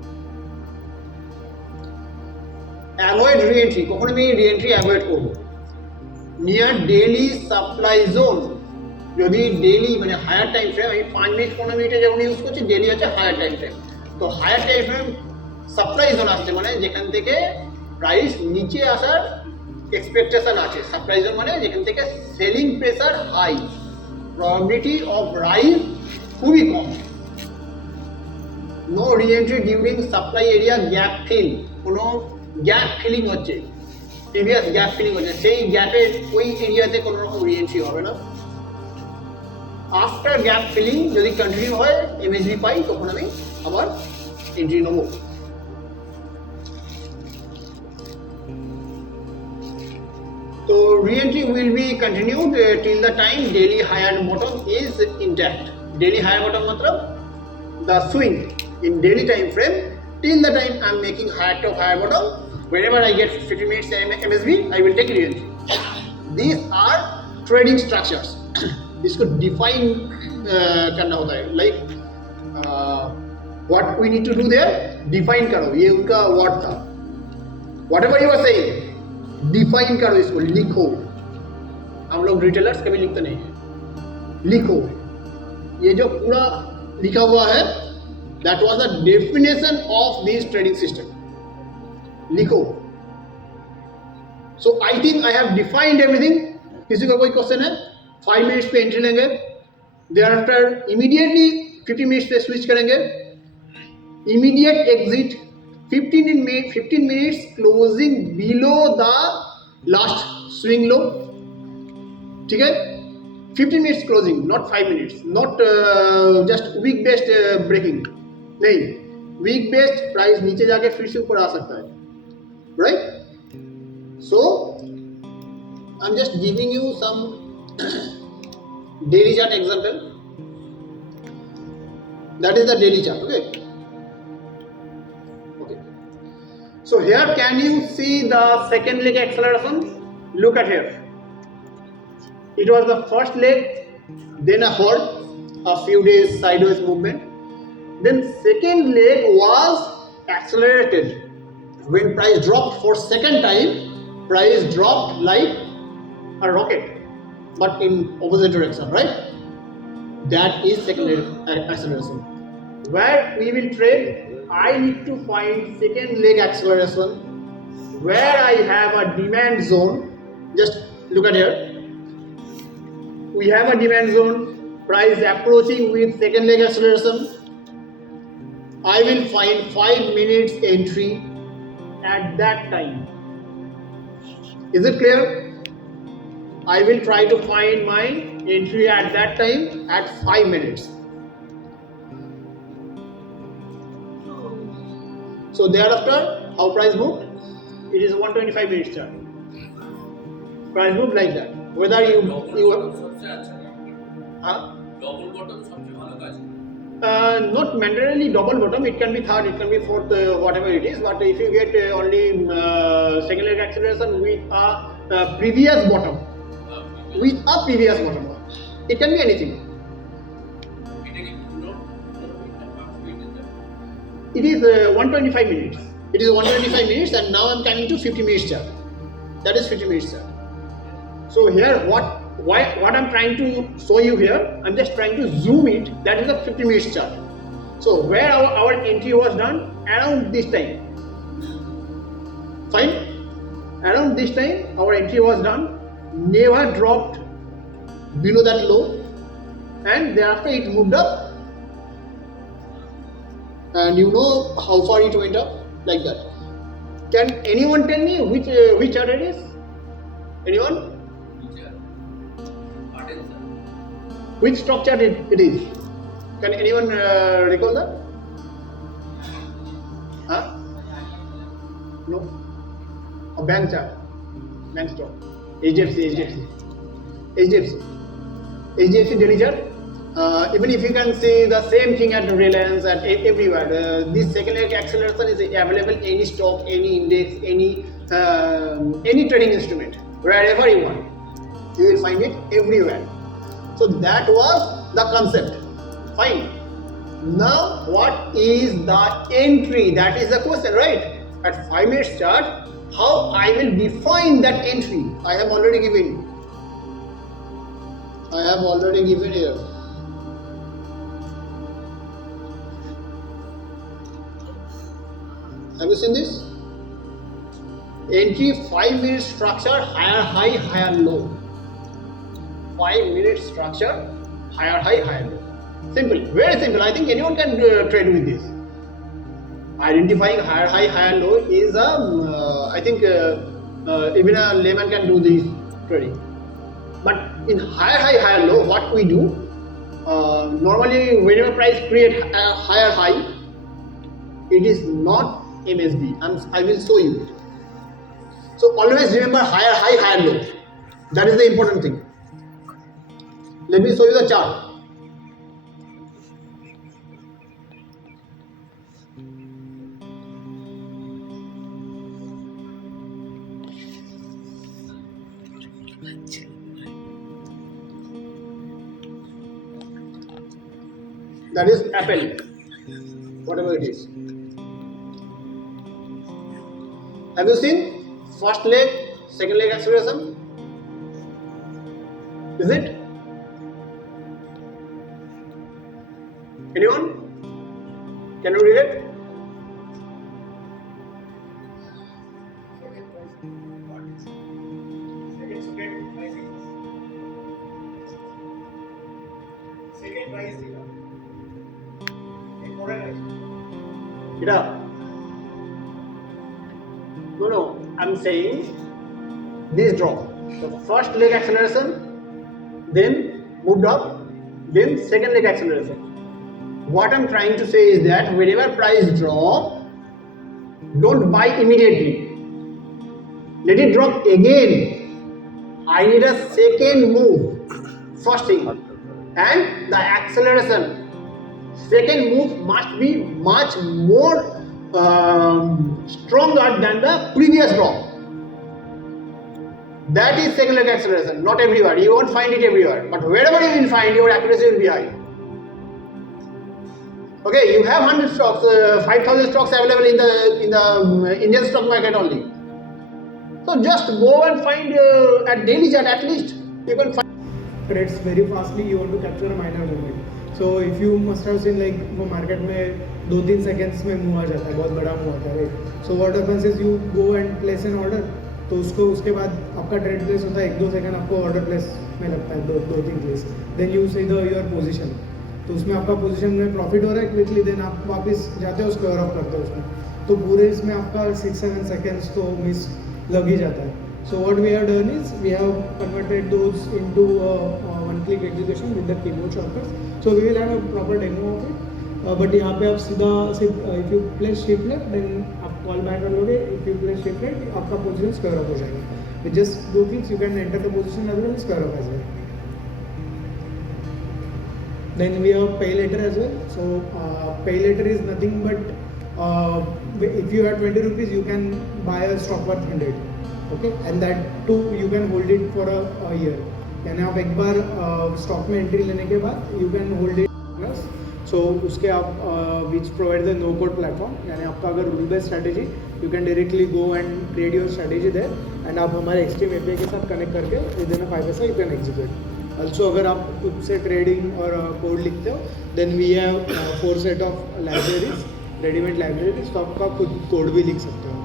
অ্যাভয়েড রিএন্ট্রি, কখন আমি রিএন্ট্রি অ্যাভয়েড করবো? নিয়ার ডেইলি সাপ্লাই জোন, যদি ডেইলি মানে হায়ার টাইম ফ্রেম, আমি 5 মিনিট 15 মিনিটে যখন ইউজ করছি, ডেইলি হচ্ছে হায়ার টাইম ফ্রেম। তো higher time frame supply zone আসছে মানে যেখান থেকে প্রাইস নিচে আসার এক্সপেকটেশন আছে। সাপ্লাই জোন মানে যেখান থেকে selling pressure high, probability of rise খুবই কম। No reentry during supply area gap fill, কোনো গ্যাপ ফিলিং হচ্ছে, প্রিভিয়াস গ্যাপ ফিলিং হচ্ছে, সেই গ্যাপের ওই এরিয়াতে কোনো রকম রিএন্ট্রি হবে না। আফটার গ্যাপ ফিলিং যদি কন্টিনিউ হয়, এমএসবি পাই, তখন আমি আবার এন্ট্রি নেবো। তো reentry will be continued till the time daily higher bottom is intact. Daily higher bottom मतलब the swing in daily time frame till the time I'm making higher top higher bottom. Whenever I get 50 minutes MSB, I will take reentry. These are trading structures. इसको define करना होता है, like what we need to do there, define करो, ये उनका word था। Whatever you are saying, define करो, इसको लिखो। हम लोग रिटेलर्स कभी लिखते नहीं हैं, लिखो। ये जो पूरा लिखा हुआ है, that was the definition of this trading system. लिखो। So I think I have defined everything. किसी का कोई क्वेश्चन है? 5 मिनट्स पे एंट्री लेंगे, thereafter immediately 50 मिनट्स पे स्विच करेंगे, immediate exit 15 minutes closing below the last swing low, ठीक है? 15 minutes closing, not 5 minutes, not just week based breaking, नहीं, week based प्राइस नीचे जाके फिर से ऊपर आ सकता है, right? So I'm just giving you some daily chart example. That is the daily chart, okay? Okay. So here can you see the second leg acceleration? Look at here. It was the first leg, then a halt, a few days sideways movement. Then second leg was accelerated. When price dropped for second time, price dropped like a rocket, but in opposite direction, right? That is second leg acceleration. Where we will trade, I need to find second leg acceleration where I have a demand zone. Just look at here. We have a demand zone, price approaching with second leg acceleration. I will find 5 minutes entry at that time. Is it clear? I will try to find my entry at that time at 5 minutes. So thereafter, how price moved? It is 125 minutes chart. Price moved like that. Whether you double bottom সবচেয়ে ভালো কাজ। not mandatorily double bottom, it can be third, it can be fourth, whatever it is, but if you get only second leg acceleration with a previous bottom, it can be anything. It is 125 minutes. It is 125 minutes, and now I'm coming to 50 minutes chart. That is 50 minutes chart. So here, what I'm trying to show you here, I'm just trying to zoom it. That is the 50 minutes chart. So where our entry was done around this time. Fine. Around this time, our entry was done. Never dropped below that low, and thereafter it moved up. And you know how far it went up, like that. Can anyone tell me which chart it is? Anyone? Which stock chart it is? Can anyone recall that? Huh? No. A bank chart. Bank stock. HDFC daily chart. Even if you can see the same thing at Reliance and everywhere, this second leg acceleration is available any stock, any index, any trading instrument, wherever you want. You will find it everywhere. So that was the concept. Fine. Now what is the entry? That is the question, right? At 5 minutes chart, how I will define that entry. I have already given here. Have you seen this? Entry 5 minute structure, higher high, higher low. 5 minute structure, higher high, higher low. Simple, very simple. I think anyone can trade with this. Identifying higher high, higher low is I think even a layman can do this trading. But in higher high, higher low, what we do, normally whenever price create a higher high, it is not MSB. I will show you. So always remember higher high, higher low. That is the important thing. Let me show you the chart. That is Apple, whatever it is. Have you seen first leg, second leg acceleration? Is it? Anyone? Can you read it? Get up. No, I'm saying this drop. The first leg acceleration, then moved up, then second leg acceleration. What I'm trying to say is that whenever price drop, don't buy immediately. Let it drop again. I need a second move. First thing. And the acceleration. Second move must be much more stronger than the previous drop. That is second leg acceleration, not everywhere. You won't find it everywhere, but wherever you will find, your accuracy will be high. Okay, you have 100 stocks, 5,000 stocks available in the Indian stock market only. So just go and find at daily chart at least you can find. Trades very fastly, you want to capture a minor movement. So if you must have seen like वो market में 2-3 seconds में move आ जाता है, बहुत बड़ा move आता है, right? So what happens is you go and place an order, तो उसके बाद आपका trade place होता है 1-2 सेकंड आपको order place में लगता है 2-3 place. Then you see your position. तो उसमें आपका पोजीशन में प्रॉफिट हो रहा है क्विकली, देन आप वापस जाते हो स्क्वायर ऑफ करते हो उसमें, तो पूरे इसमें आपका 6-7 सेकेंड्स तो मिस लग ही जाता है. So what we have done is we have converted those into one click execution with the keyboard shortcuts. So we will have a proper demo of it. But यहाँ पे आप सीधा सिर्फ if you place shift left then आप call back कर लोगे. If you place shift right आपका position square off हो जाएगा. With just 2 clicks you can enter the position as well square off as well. Then we have pay later as well. So pay later is nothing but if you have 20 rupees, you can buy a stock worth 100. Okay, and that too you can hold it for a year. यानी आप एक बार stock में entry लेने के बाद you can hold it plus. So उसके आप which provide the no code platform. यानी आपका अगर rule based strategy, you can directly go and create your strategy there. And आप हमारे Extreme API के साथ connect करके within a 5 पैसा you can execute. Also अगर आप खुद से ट्रेडिंग और कोड लिखते हो then we have 4 set of libraries, readymade libraries, तो आपका खुद कोड भी लिख सकते हो.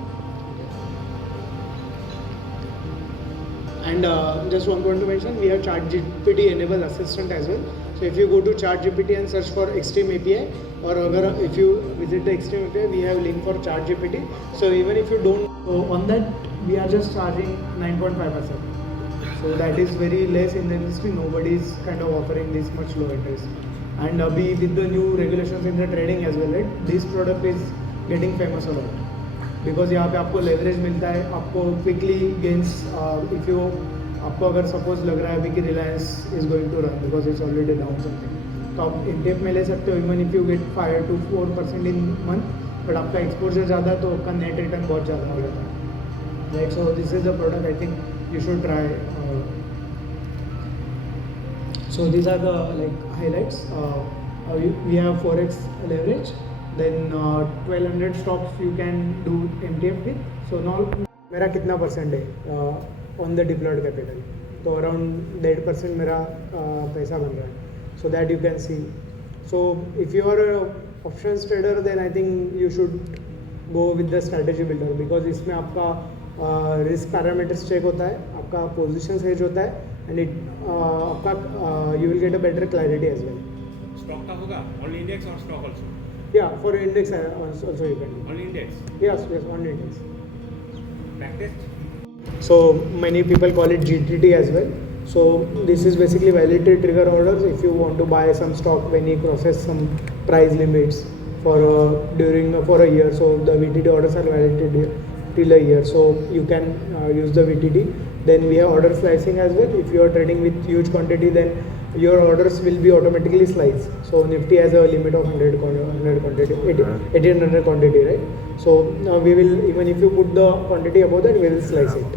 And just one point to mention, we have ChatGPT enabled assistant as well. So if you go to ChatGPT and search for Extreme API, or अगर if you visit the Extreme API, we have link for ChatGPT. So even if you don't on that, we are just charging 9.5%. So that is very less in the industry. Nobody is kind of offering this much low interest. And with the new regulations in the trading as well, right? This product is getting famous a lot because यहाँ पे आपको leverage मिलता है, आपको quickly gains. If you आपको अगर suppose लग रहा है अभी कि Reliance is going to run because it's already down something, तो आप in-depth में ले सकते हो even if you get 5 to 4% in month, but आपका exposure ज़्यादा तो आपका net return बहुत ज़्यादा हो जाता है. Right? So this is the product I think you should try. So these are the highlights. We have forex leverage. Then 1200 stocks you can do MTF with. So now मेरा कितना percent है on the deployed capital, तो around 1.5% मेरा पैसा बन रहा है. So that you can see. So if you are options trader then I think you should go with the strategy builder, because इसमें आपका रिस्क पैरामीटर्स चेक होता है, आपका पोजिशन हेज होता है, एंड इट आपका you will get a better clarity as well. Stock का होगा ओनली इंडेक्स और स्टॉक आल्सो या for index also you can only index do. Yes on index. Practice. So many people call it GTT as well. So this is basically validated trigger orders if you want to buy some stock when you crosses some price limits for for a year. So the VTT orders are validated till a year. So you can use the VTT. Then we have order slicing as well. If you are trading with huge quantity, then your orders will be automatically sliced. So Nifty has a limit of 100 quantity, 1800 quantity, right? So we will, even if you put the quantity above that, we will slice it.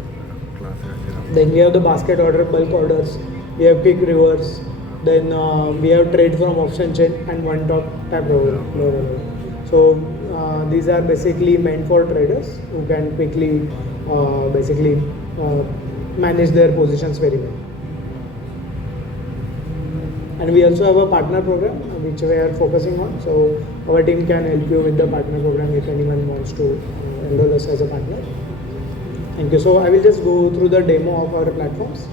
Then we have the basket order, bulk orders, we have quick reverse, then we have trade from option chain and one top type program. So these are basically meant for traders who can quickly manage their positions very well. And we also have a partner program which we are focusing on. So our team can help you with the partner program if anyone wants to enroll us as a partner. Thank you. So I will just go through the demo of our platforms.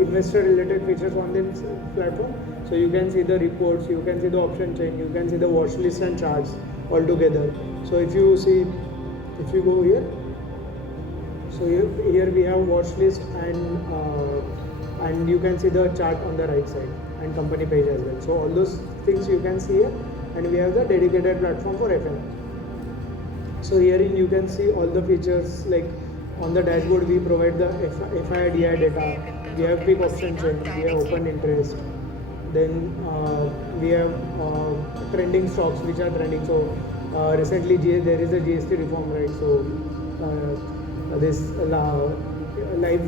Investor related features on this platform. So you can see the reports, you can see the option chain, you can see the watch list and charts all together. So if you see, if you go here, so here we have watch list and you can see the chart on the right side and company page as well. So all those things you can see here, and we have the dedicated platform for FNO. So herein you can see all the features, like on the dashboard we provide the FI DI data, we have quick option chain, we have open interest, then we have trending stocks which are trending. So recently there is a GST reform, right? So this life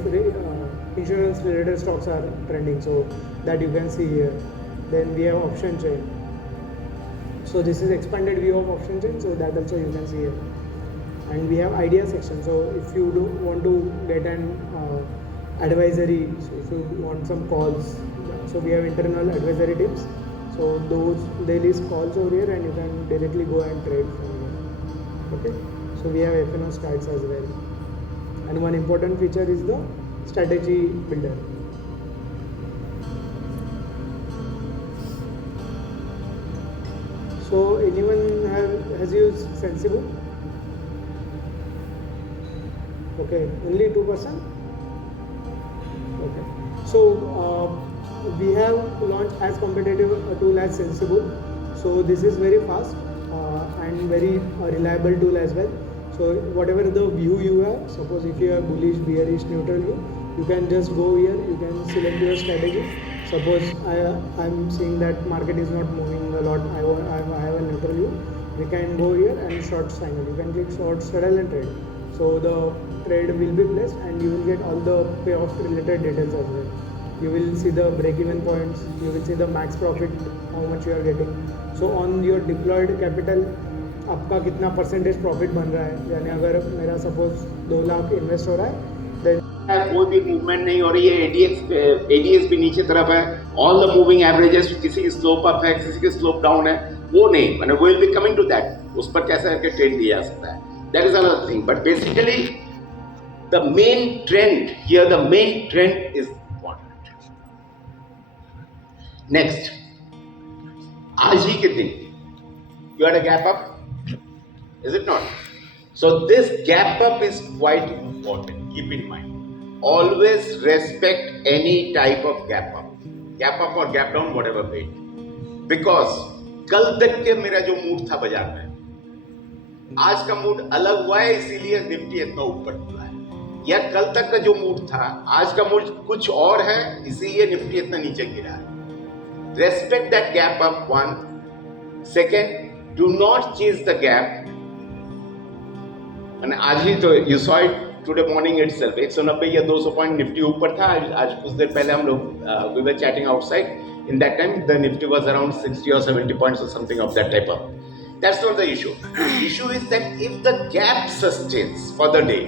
insurance related stocks are trending, so that you can see here. Then we have option chain. So this is expanded view of option chain, so that also you can see here. And we have idea section. So if you do want to get an advisory, so if you want some calls, so we have internal advisory tips. So those they list calls over here, and you can directly go and trade from here. Okay. So we have FNO stats as well. And one important feature is the strategy builder. So anyone has used Sensible? Okay, only 2%. Okay, so we have launched as competitive tool as Sensible. So this is very fast and very reliable tool as well. So whatever the view you have, suppose if you have bullish, bearish, neutral view, you can just go here, you can select your strategy. Suppose I am seeing that market is not moving a lot, I have a neutral view. We can go here and short signal. You can click short, straddle and trade. So the trade will be placed and you will get all the payoff related details as well. You will see the break-even points, you will see the max profit, how much you are getting. So on your deployed capital, आपका कितना percentage profit बन रहा है, यानी अगर मेरा suppose 2 lakh invest हो रहा है, देन कोई भी मूवमेंट नहीं हो रही है, एडीएक्स भी नीचे तरफ है, ऑल द मूविंग एवरेजेस किसी की स्लोप अप है, किसी की स्लोप डाउन है, वो नहीं, मैंने will be coming to that, उस पर कैसे करके ट्रेड दिया जा सकता है, that is another thing. But basically the main trend here, the main trend is important. Next, आज ही के दिन you had a gap up, is it not? So this gap up is quite important. Keep in mind, always respect any type of gap up or gap down, whatever way, because कल तक के मेरा जो mood था बाजार में, आज का मूड अलग हुआ है, इसीलिए निफ्टी इतना ऊपर खुला है. या कल तक का जो मूड था, आज का मूड कुछ और है, इसीलिए निफ्टी इतना नीचे गिरा है. Respect that gap up, one. Second, do not chase the gap. मैंने आज ही तो you saw it today morning itself 190 या 200 पॉइंट निफ्टी ऊपर था। आज कुछ देर पहले हम लोग we were chatting outside in that time the Nifty was around 60 or 70 points or something of that type of. That's not the issue. The issue is that if the gap sustains for the day,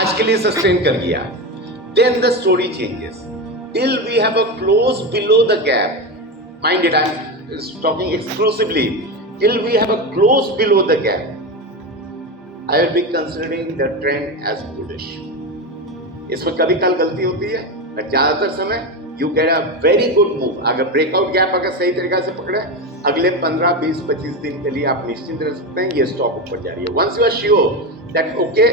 आज के लिए sustain कर गया, then the story changes. Till we have a close below the gap, mind it, I'm talking exclusively. Till we have a close below the gap, I will be considering the trend as bullish. इसमें कभी कल गलती होती है, but ज़्यादातर समय you get a very good move. अगर breakout gap अगर सही तरीके से पकड़े, अगले 15, 20, 25 दिन के लिए आप निश्चिंत रह सकते हैं, ये स्टॉक ऊपर जा रही है. Once you are sure that okay,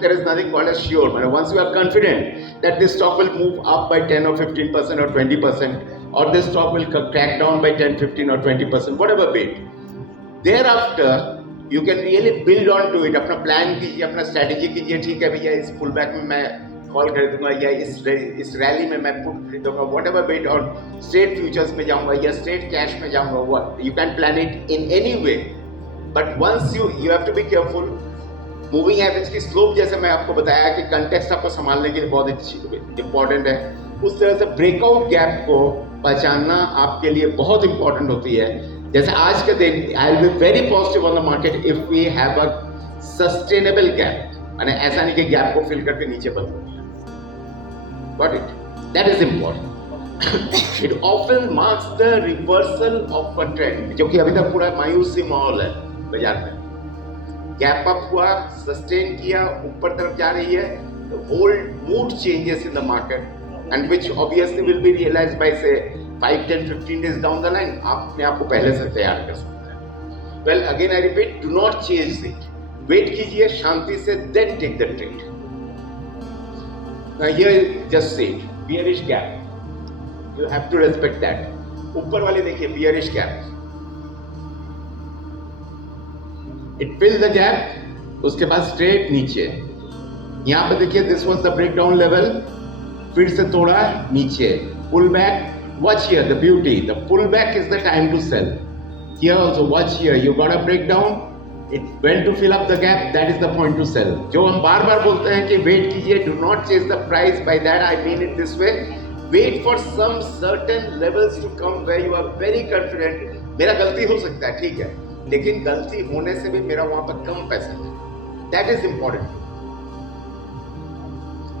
there is nothing called as sure. Once you are confident that this stock will move up by 10 or 15% or 20%, or this stock will crack down by 10, 15 or 20%, whatever bit. Thereafter, you can really build on to it. अपना plan कीजिए, अपना strategy कीजिए. ठीक है भैया, इस pull back में मैं कॉल खरीदूंगा या इस रैली में मैं पुट खरीदूंगा, whatever bit, और स्ट्रेट फ्यूचर्स में जाऊंगा या स्ट्रेट कैश में जाऊंगा. What you can plan it in any way, but once you have to be careful. Moving average की स्लोप, जैसे मैं आपको बताया कि कंटेक्स्ट आपको संभालने के लिए बहुत इंपॉर्टेंट है, उस तरह से ब्रेकआउट गैप को पहचानना आपके लिए बहुत इंपॉर्टेंट होती है. जैसे आज के दिन I will be very positive on the market if we have a sustainable gap. मैंने ऐसा नहीं कि गैप को फिल करके नीचे बंद हो गया. Got it? That is important. It often marks the reversal of a trend, जो कि अभी तक पूरा मायूसी माहौल है बाजार में. गैप अप हुआ, सस्टेन किया, ऊपर तरफ जा रही है, the whole mood changes in the market, and which obviously will be realized by say 5, 10, 15 days down the line. आप अपने आप को पहले से तैयार कर सकते हैं. Well, again I repeat, do not chase it. Wait कीजिए शांति से, then take the trade. Now here just say it, bearish gap. You have to respect that. ऊपर वाले देखिए bearish gap. It filled the gap, उसके बाद straight नीचे. यहाँ पे देखिए this was the breakdown level, फिर से तोड़ा नीचे, pull back. Watch here the beauty, the pull back is the time to sell. Here also watch here, you got a breakdown, it went to fill up the gap, that is the point to sell. जो हम बार बार बोलते हैं कि wait कीजिए, do not chase the price, by that I mean it this way. Wait for some certain levels to come where you are very confident. मेरा गलती हो सकता है, ठीक है, लेकिन गलती होने से भी मेरा वहां पर कम पैसा है. That is important.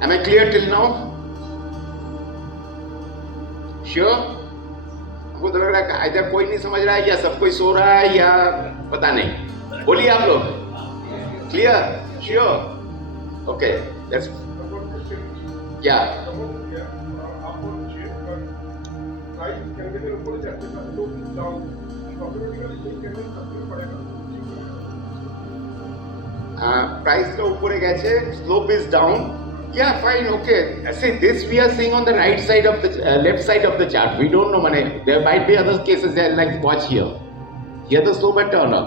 Am I clear till now? Sure? हमको तो लग रहा है इधर कोई नहीं समझ रहा है, या सब कोई सो रहा है, या पता नहीं. बोलिए आप लोग. क्लियर? श्योर? Okay, let's. क्या price का ऊपर गए, slope is down. Yeah, fine, okay. See, this we are seeing on the right side of the left side of the chart. We don't know, man. There might be other cases there, like watch here. Here the slope had turned up.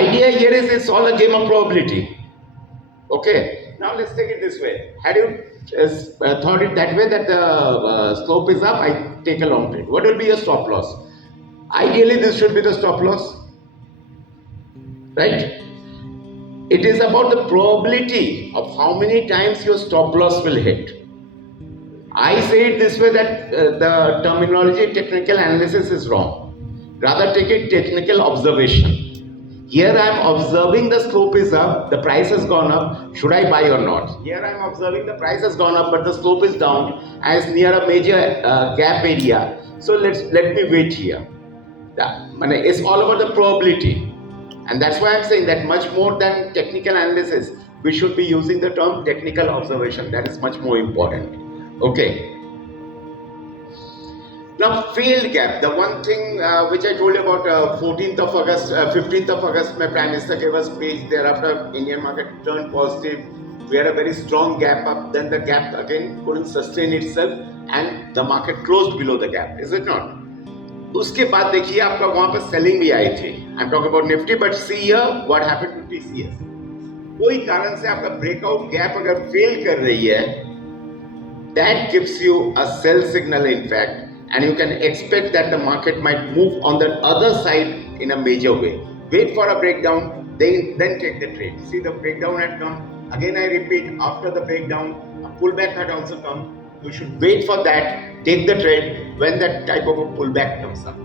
Idea here is it's all a game of probability. Okay. Now let's take it this way. Had you thought it that way, that the slope is up, I take a long trade. What will be your stop loss? Ideally, this should be the stop loss. Right? It is about the probability of how many times your stop loss will hit. I say it this way, that the terminology technical analysis is wrong. Rather take it technical observation. Here I am observing the slope is up, the price has gone up, should I buy or not? Here I am observing the price has gone up but the slope is down and it's near a major gap area. So let me wait here. It's all about the probability. And that's why I'm saying that much more than technical analysis, we should be using the term technical observation. That is much more important. Okay. Now, failed gap. The one thing which I told you about 14th of August, 15th of August, my Prime Minister gave us speech. Thereafter, Indian market turned positive. We had a very strong gap up. Then the gap again couldn't sustain itself and the market closed below the gap. Is it not? उसके बाद देखिए आपका वहां पर selling भी आई थी. I am talking about Nifty, but see here what happened to TCS. कोई कारण से आपका ब्रेकआउट गैप अगर फेल कर रही है, that gives you a sell signal in fact, and you can expect that the market might move on the other side in a major way. wait for a breakdown, then take the trade. See, the breakdown had come. Again, I repeat, after the breakdown, a pullback had also come. You should wait for that, take the trade when that type of a pullback comes up.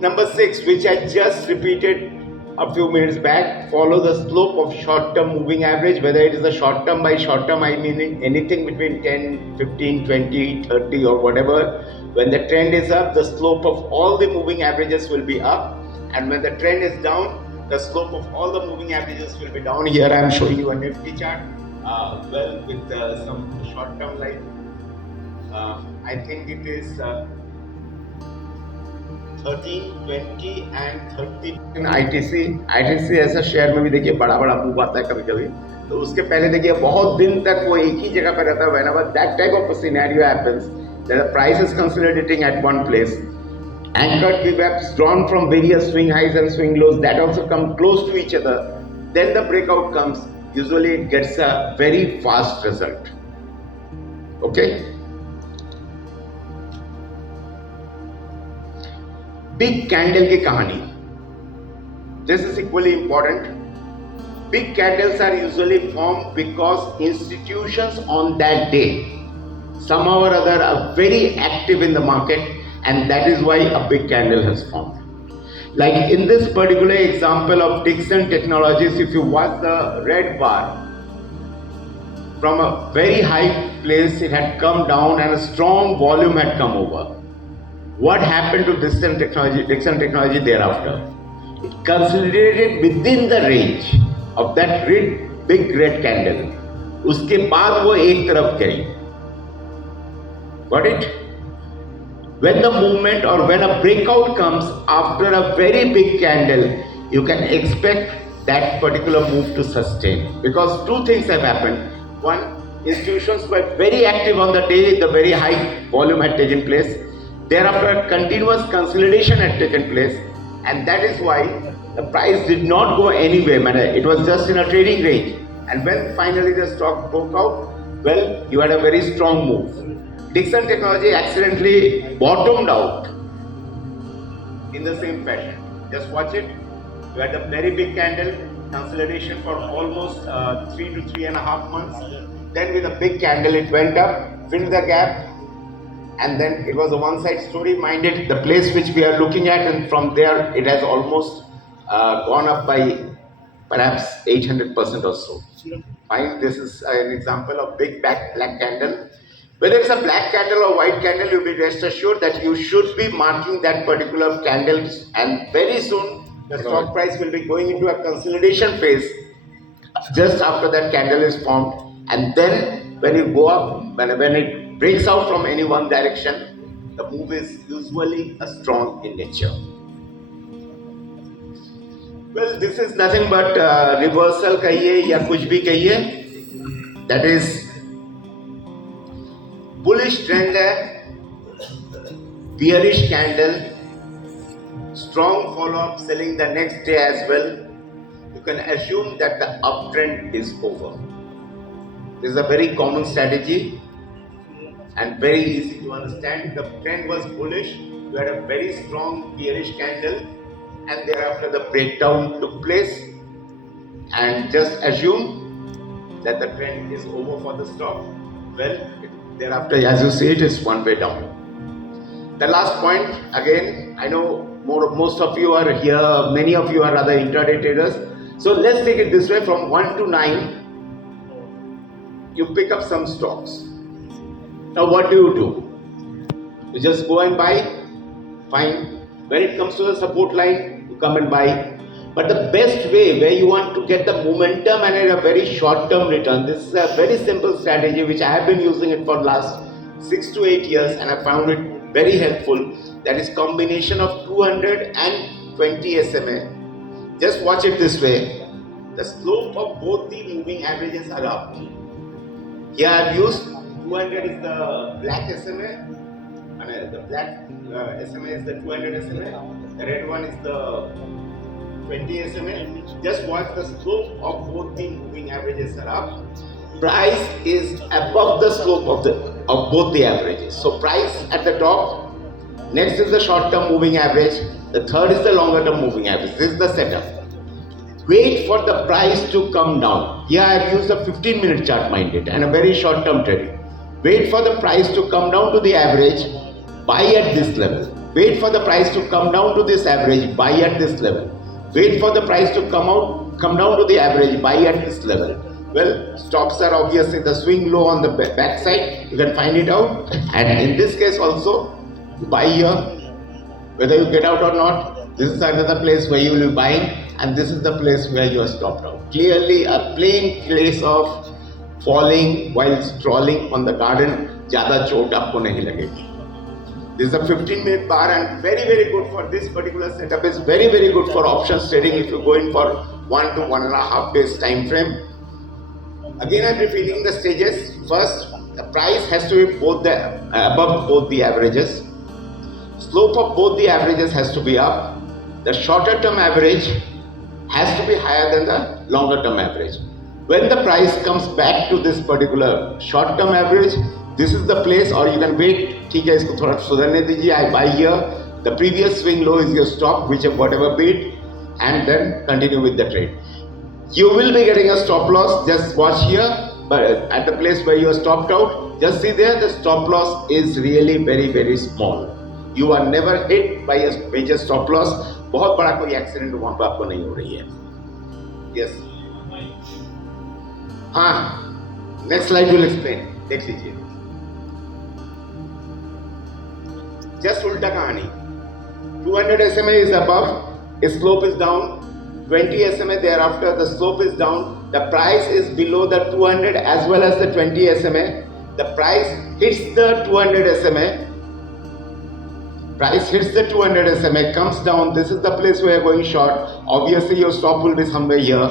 Number 6, which I just repeated a few minutes back, follow the slope of short-term moving average. Whether it is a short-term, by short-term I mean anything between 10, 15, 20, 30 or whatever. When the trend is up, the slope of all the moving averages will be up, and when the trend is down, the slope of all the moving averages will be down. Here I am showing you a Nifty chart, with some short-term line. I think it is 13, 20 and 30 in ITC ऐसा share में भी देखिए बड़ा move आता है कभी कभी, तो उसके पहले देखिए बहुत दिन तक वो एक ही जगह पे रहता है. Whenever that type of a scenario happens, that the price is consolidating at one place, anchored VWAPs drawn from various swing highs and swing lows that also come close to each other, then the breakout comes. Usually it gets a very fast result. Okay. Big candle की कहानी. This is equally important. Big candles are usually formed because institutions on that day, somehow or other, are very active in the market, and that is why a big candle has formed. Like in this particular example of Dixon Technologies, if you watch the red bar, from a very high place it had come down and a strong volume had come over. What happened to Dixon Technology thereafter? It consolidated within the range of that big red candle. उसके बाद वो एक तरफ गई. Got it? When the movement or when a breakout comes after a very big candle, you can expect that particular move to sustain, because two things have happened. One, institutions were very active on the day the very high volume had taken place. Thereafter, continuous consolidation had taken place, and that is why the price did not go anywhere. It was just in a trading range. And when finally the stock broke out, well, you had a very strong move. Dixon Technology accidentally bottomed out in the same fashion. Just watch it. You had a very big candle, consolidation for almost 3 to 3.5 months. Then with a big candle, it went up, filled the gap, and then it was a one-side story. Mind it, the place which we are looking at, and from there it has almost gone up by perhaps 800% or so. Fine, this is an example of big black candle. Whether it's a black candle or white candle, you be rest assured that you should be marking that particular candle, and very soon the stock price will be going into a consolidation phase just after that candle is formed. And then when you go up, when it breaks out from any one direction, the move is usually a strong in nature. Well, this is nothing but reversal kahiye ya kuch bhi kahiye. That is bullish trend hai, bearish candle, strong follow-up selling the next day as well. You can assume that the uptrend is over. This is a very common strategy and very easy to understand. The trend was bullish, you had a very strong bearish candle, and thereafter the breakdown took place, and just assume that the trend is over for the stock. Well, thereafter, as you see, it is one way down. The last point, again, I know most of you are here, many of you are rather intraday traders. So let's take it this way, from 1 to 9, you pick up some stocks. Now what do? You just go and buy, fine. When it comes to the support line, you come and buy. But the best way, where you want to get the momentum and at a very short-term return, this is a very simple strategy which I have been using it for the last 6 to 8 years, and I found it very helpful. That is combination of 200 and 20 SMA. Just watch it this way. The slope of both the moving averages are up. Here I have used 200 is the black SMA, and the black SMA is the 200 SMA. The red one is the 20 SMA. Just watch the slope of both the moving averages are up. Price is above the slope of both the averages. So price at the top, Next is the short-term moving average. The third is the longer-term moving average. This is the setup. Wait for the price to come down. Here I have used a 15-minute chart, mind it, and a very short-term trading. Wait for the price to come down to the average, buy at this level. Wait for the price to come down to this average, buy at this level. Wait for the price to come down to the average, buy at this level. Well, stocks are obviously the swing low on the back side. You can find it out. And in this case also, buy here. Whether you get out or not, this is another place where you will be buying. And this is the place where you are stopped out. Clearly a plain case of falling while strolling on the garden. Zyada chot aapko nahi lagegi. This is a 15-minute bar and very good for this particular setup. Is very good for options trading if you go in for 1 to 1.5 days time frame. Again, I'm repeating the stages. First, the price has to be above both the averages. Slope of both the averages has to be up. The shorter term average has to be higher than the longer term average. When the price comes back to this particular short term average, this is the place, or you can wait. ठीक है, इसको थोड़ा सुधरने दीजिए. I buy here. The previous swing low is your stop, whatever bid, and then continue with the trade. You will be getting a stop loss. Just watch here, but at the place where you are stopped out, just see there the stop loss is really very small. You are never hit by a major stop loss. बहुत बड़ा कोई accident वहां पर आपको नहीं हो रही है. Yes. हाँ, next slide will explain. देख लीजिए. Just उल्टा कहानी. 200 SMA is above, its slope is down. 20 SMA thereafter, the slope is down. The price is below the 200 as well as the 20 SMA. The price hits the 200 SMA. Price hits the 200 SMA, comes down. This is the place where you're going short. Obviously, your stop will be somewhere here.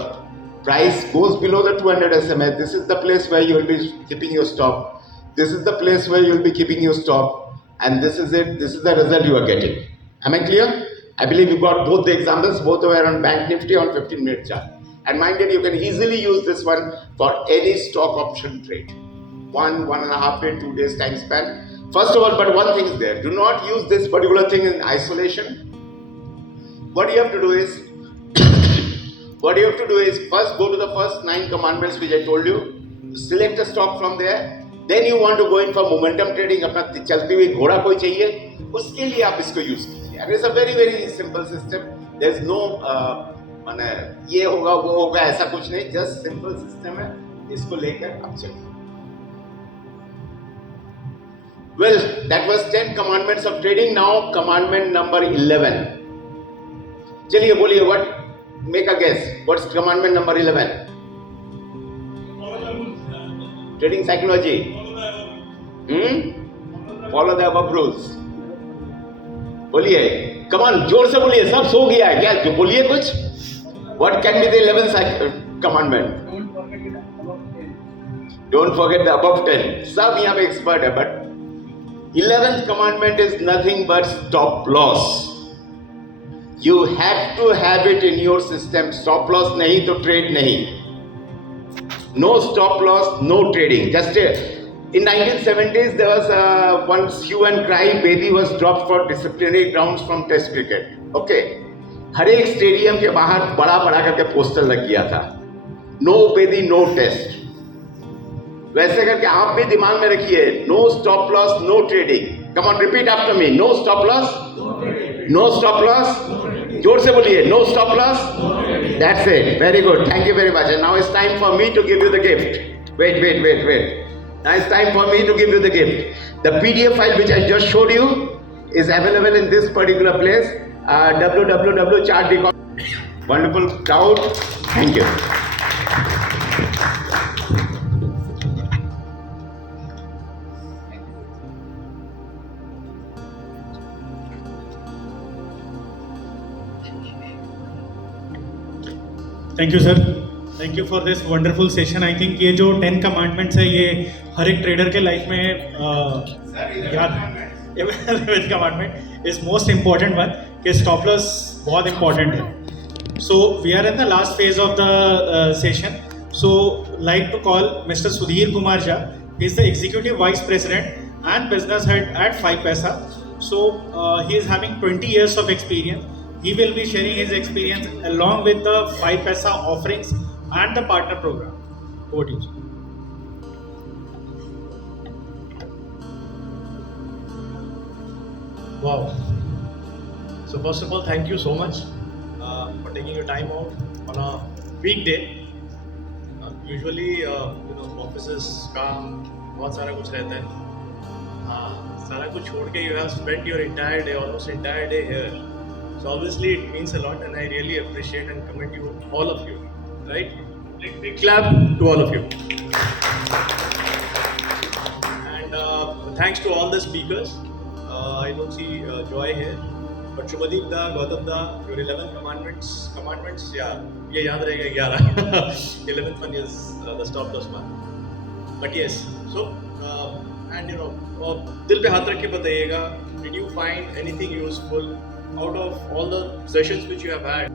Price goes below the 200 SMA. This is the place where you will be keeping your stop. This is the place where you will be keeping your stop. And this is it. This is the result you are getting. Am I clear? I believe you got both the examples. Both were on Bank Nifty on 15-minute chart. And mind you, you can easily use this one for any stock option trade. 1.5 day, 2 days time span. First of all, but one thing is there. Do not use this particular thing in isolation. What you have to do is, first go to the first 9 commandments which I told you. Select a stock from there. Then you want to go in for momentum trading. अपना चलती हुई घोड़ा कोई चाहिए, उसके लिए आप इसको use कीजिए. And it's a very simple system. There's no माने ये होगा वो होगा ऐसा कुछ नहीं. Just simple system है. इसको लेकर आप चलिए. Well, that was 10 commandments of trading. Now commandment number 11. चलिए बोलिए, what? Make a guess. What's commandment number 11? Trading psychology. Follow the above rules. बोलिए, come on, जोर से बोलिए. सब सो गया है क्या? जो बोलिए कुछ. What can be the 11th commandment? Don't forget the above 10. सब यहाँ पे expert है, but 11th commandment is nothing but stop loss. You have to have it in your system. Stop loss नहीं तो trade नहीं. No stop loss, no trading. Just in 1970s there was one hue and cry. Bedi was dropped for disciplinary grounds from Test cricket. Okay. हर एक stadium के बाहर बड़ा करके poster लग गया था. No Bedi, no test. वैसे करके आप भी दिमाग में रखिए. No stop loss, no trading. Come on, repeat after me. No stop loss, no stop loss. जोर से बोलिए. No stop loss. That's it. Very good. Thank you very much. And now it's time for me to give you the gift. Wait. Now it's time for me to give you the gift. The PDF file which I just showed you is available in this particular place. www.chartdecom. Wonderful crowd. Thank you. Thank you sir. Thank you for this wonderful session. I think ये जो 10 commandments है ये हर एक trader के life में याद. 11th commandment is most important one कि stop loss बहुत इम्पॉर्टेंट है. So we are in the last phase of the session. So like to call mister Sudhir Kumar Jha. He is the executive vice president and business head at 5paisa. So he is having 20 years of experience. He will be sharing his experience along with the 5 Paisa offerings and the partner program. Over to you, sir. Wow. So first of all, thank you so much for taking your time out on a weekday. Usually, offices काम बहुत सारा कुछ रहता है. हाँ, सारा कुछ छोड़ के you have spent your entire day, almost entire day here. So obviously it means a lot, and I really appreciate and commend you, all of you. Right? Big clap to all of you. And thanks to all the speakers. I don't see Joy here, but Shubhadeep da, Gautam da, your 11 commandments, yeah, ये याद रहेगा 11. 11th one is the stop loss one. But yes, so and दिल पे हाथ रख के बताइएगा, did you find anything useful out of all the sessions which you have had?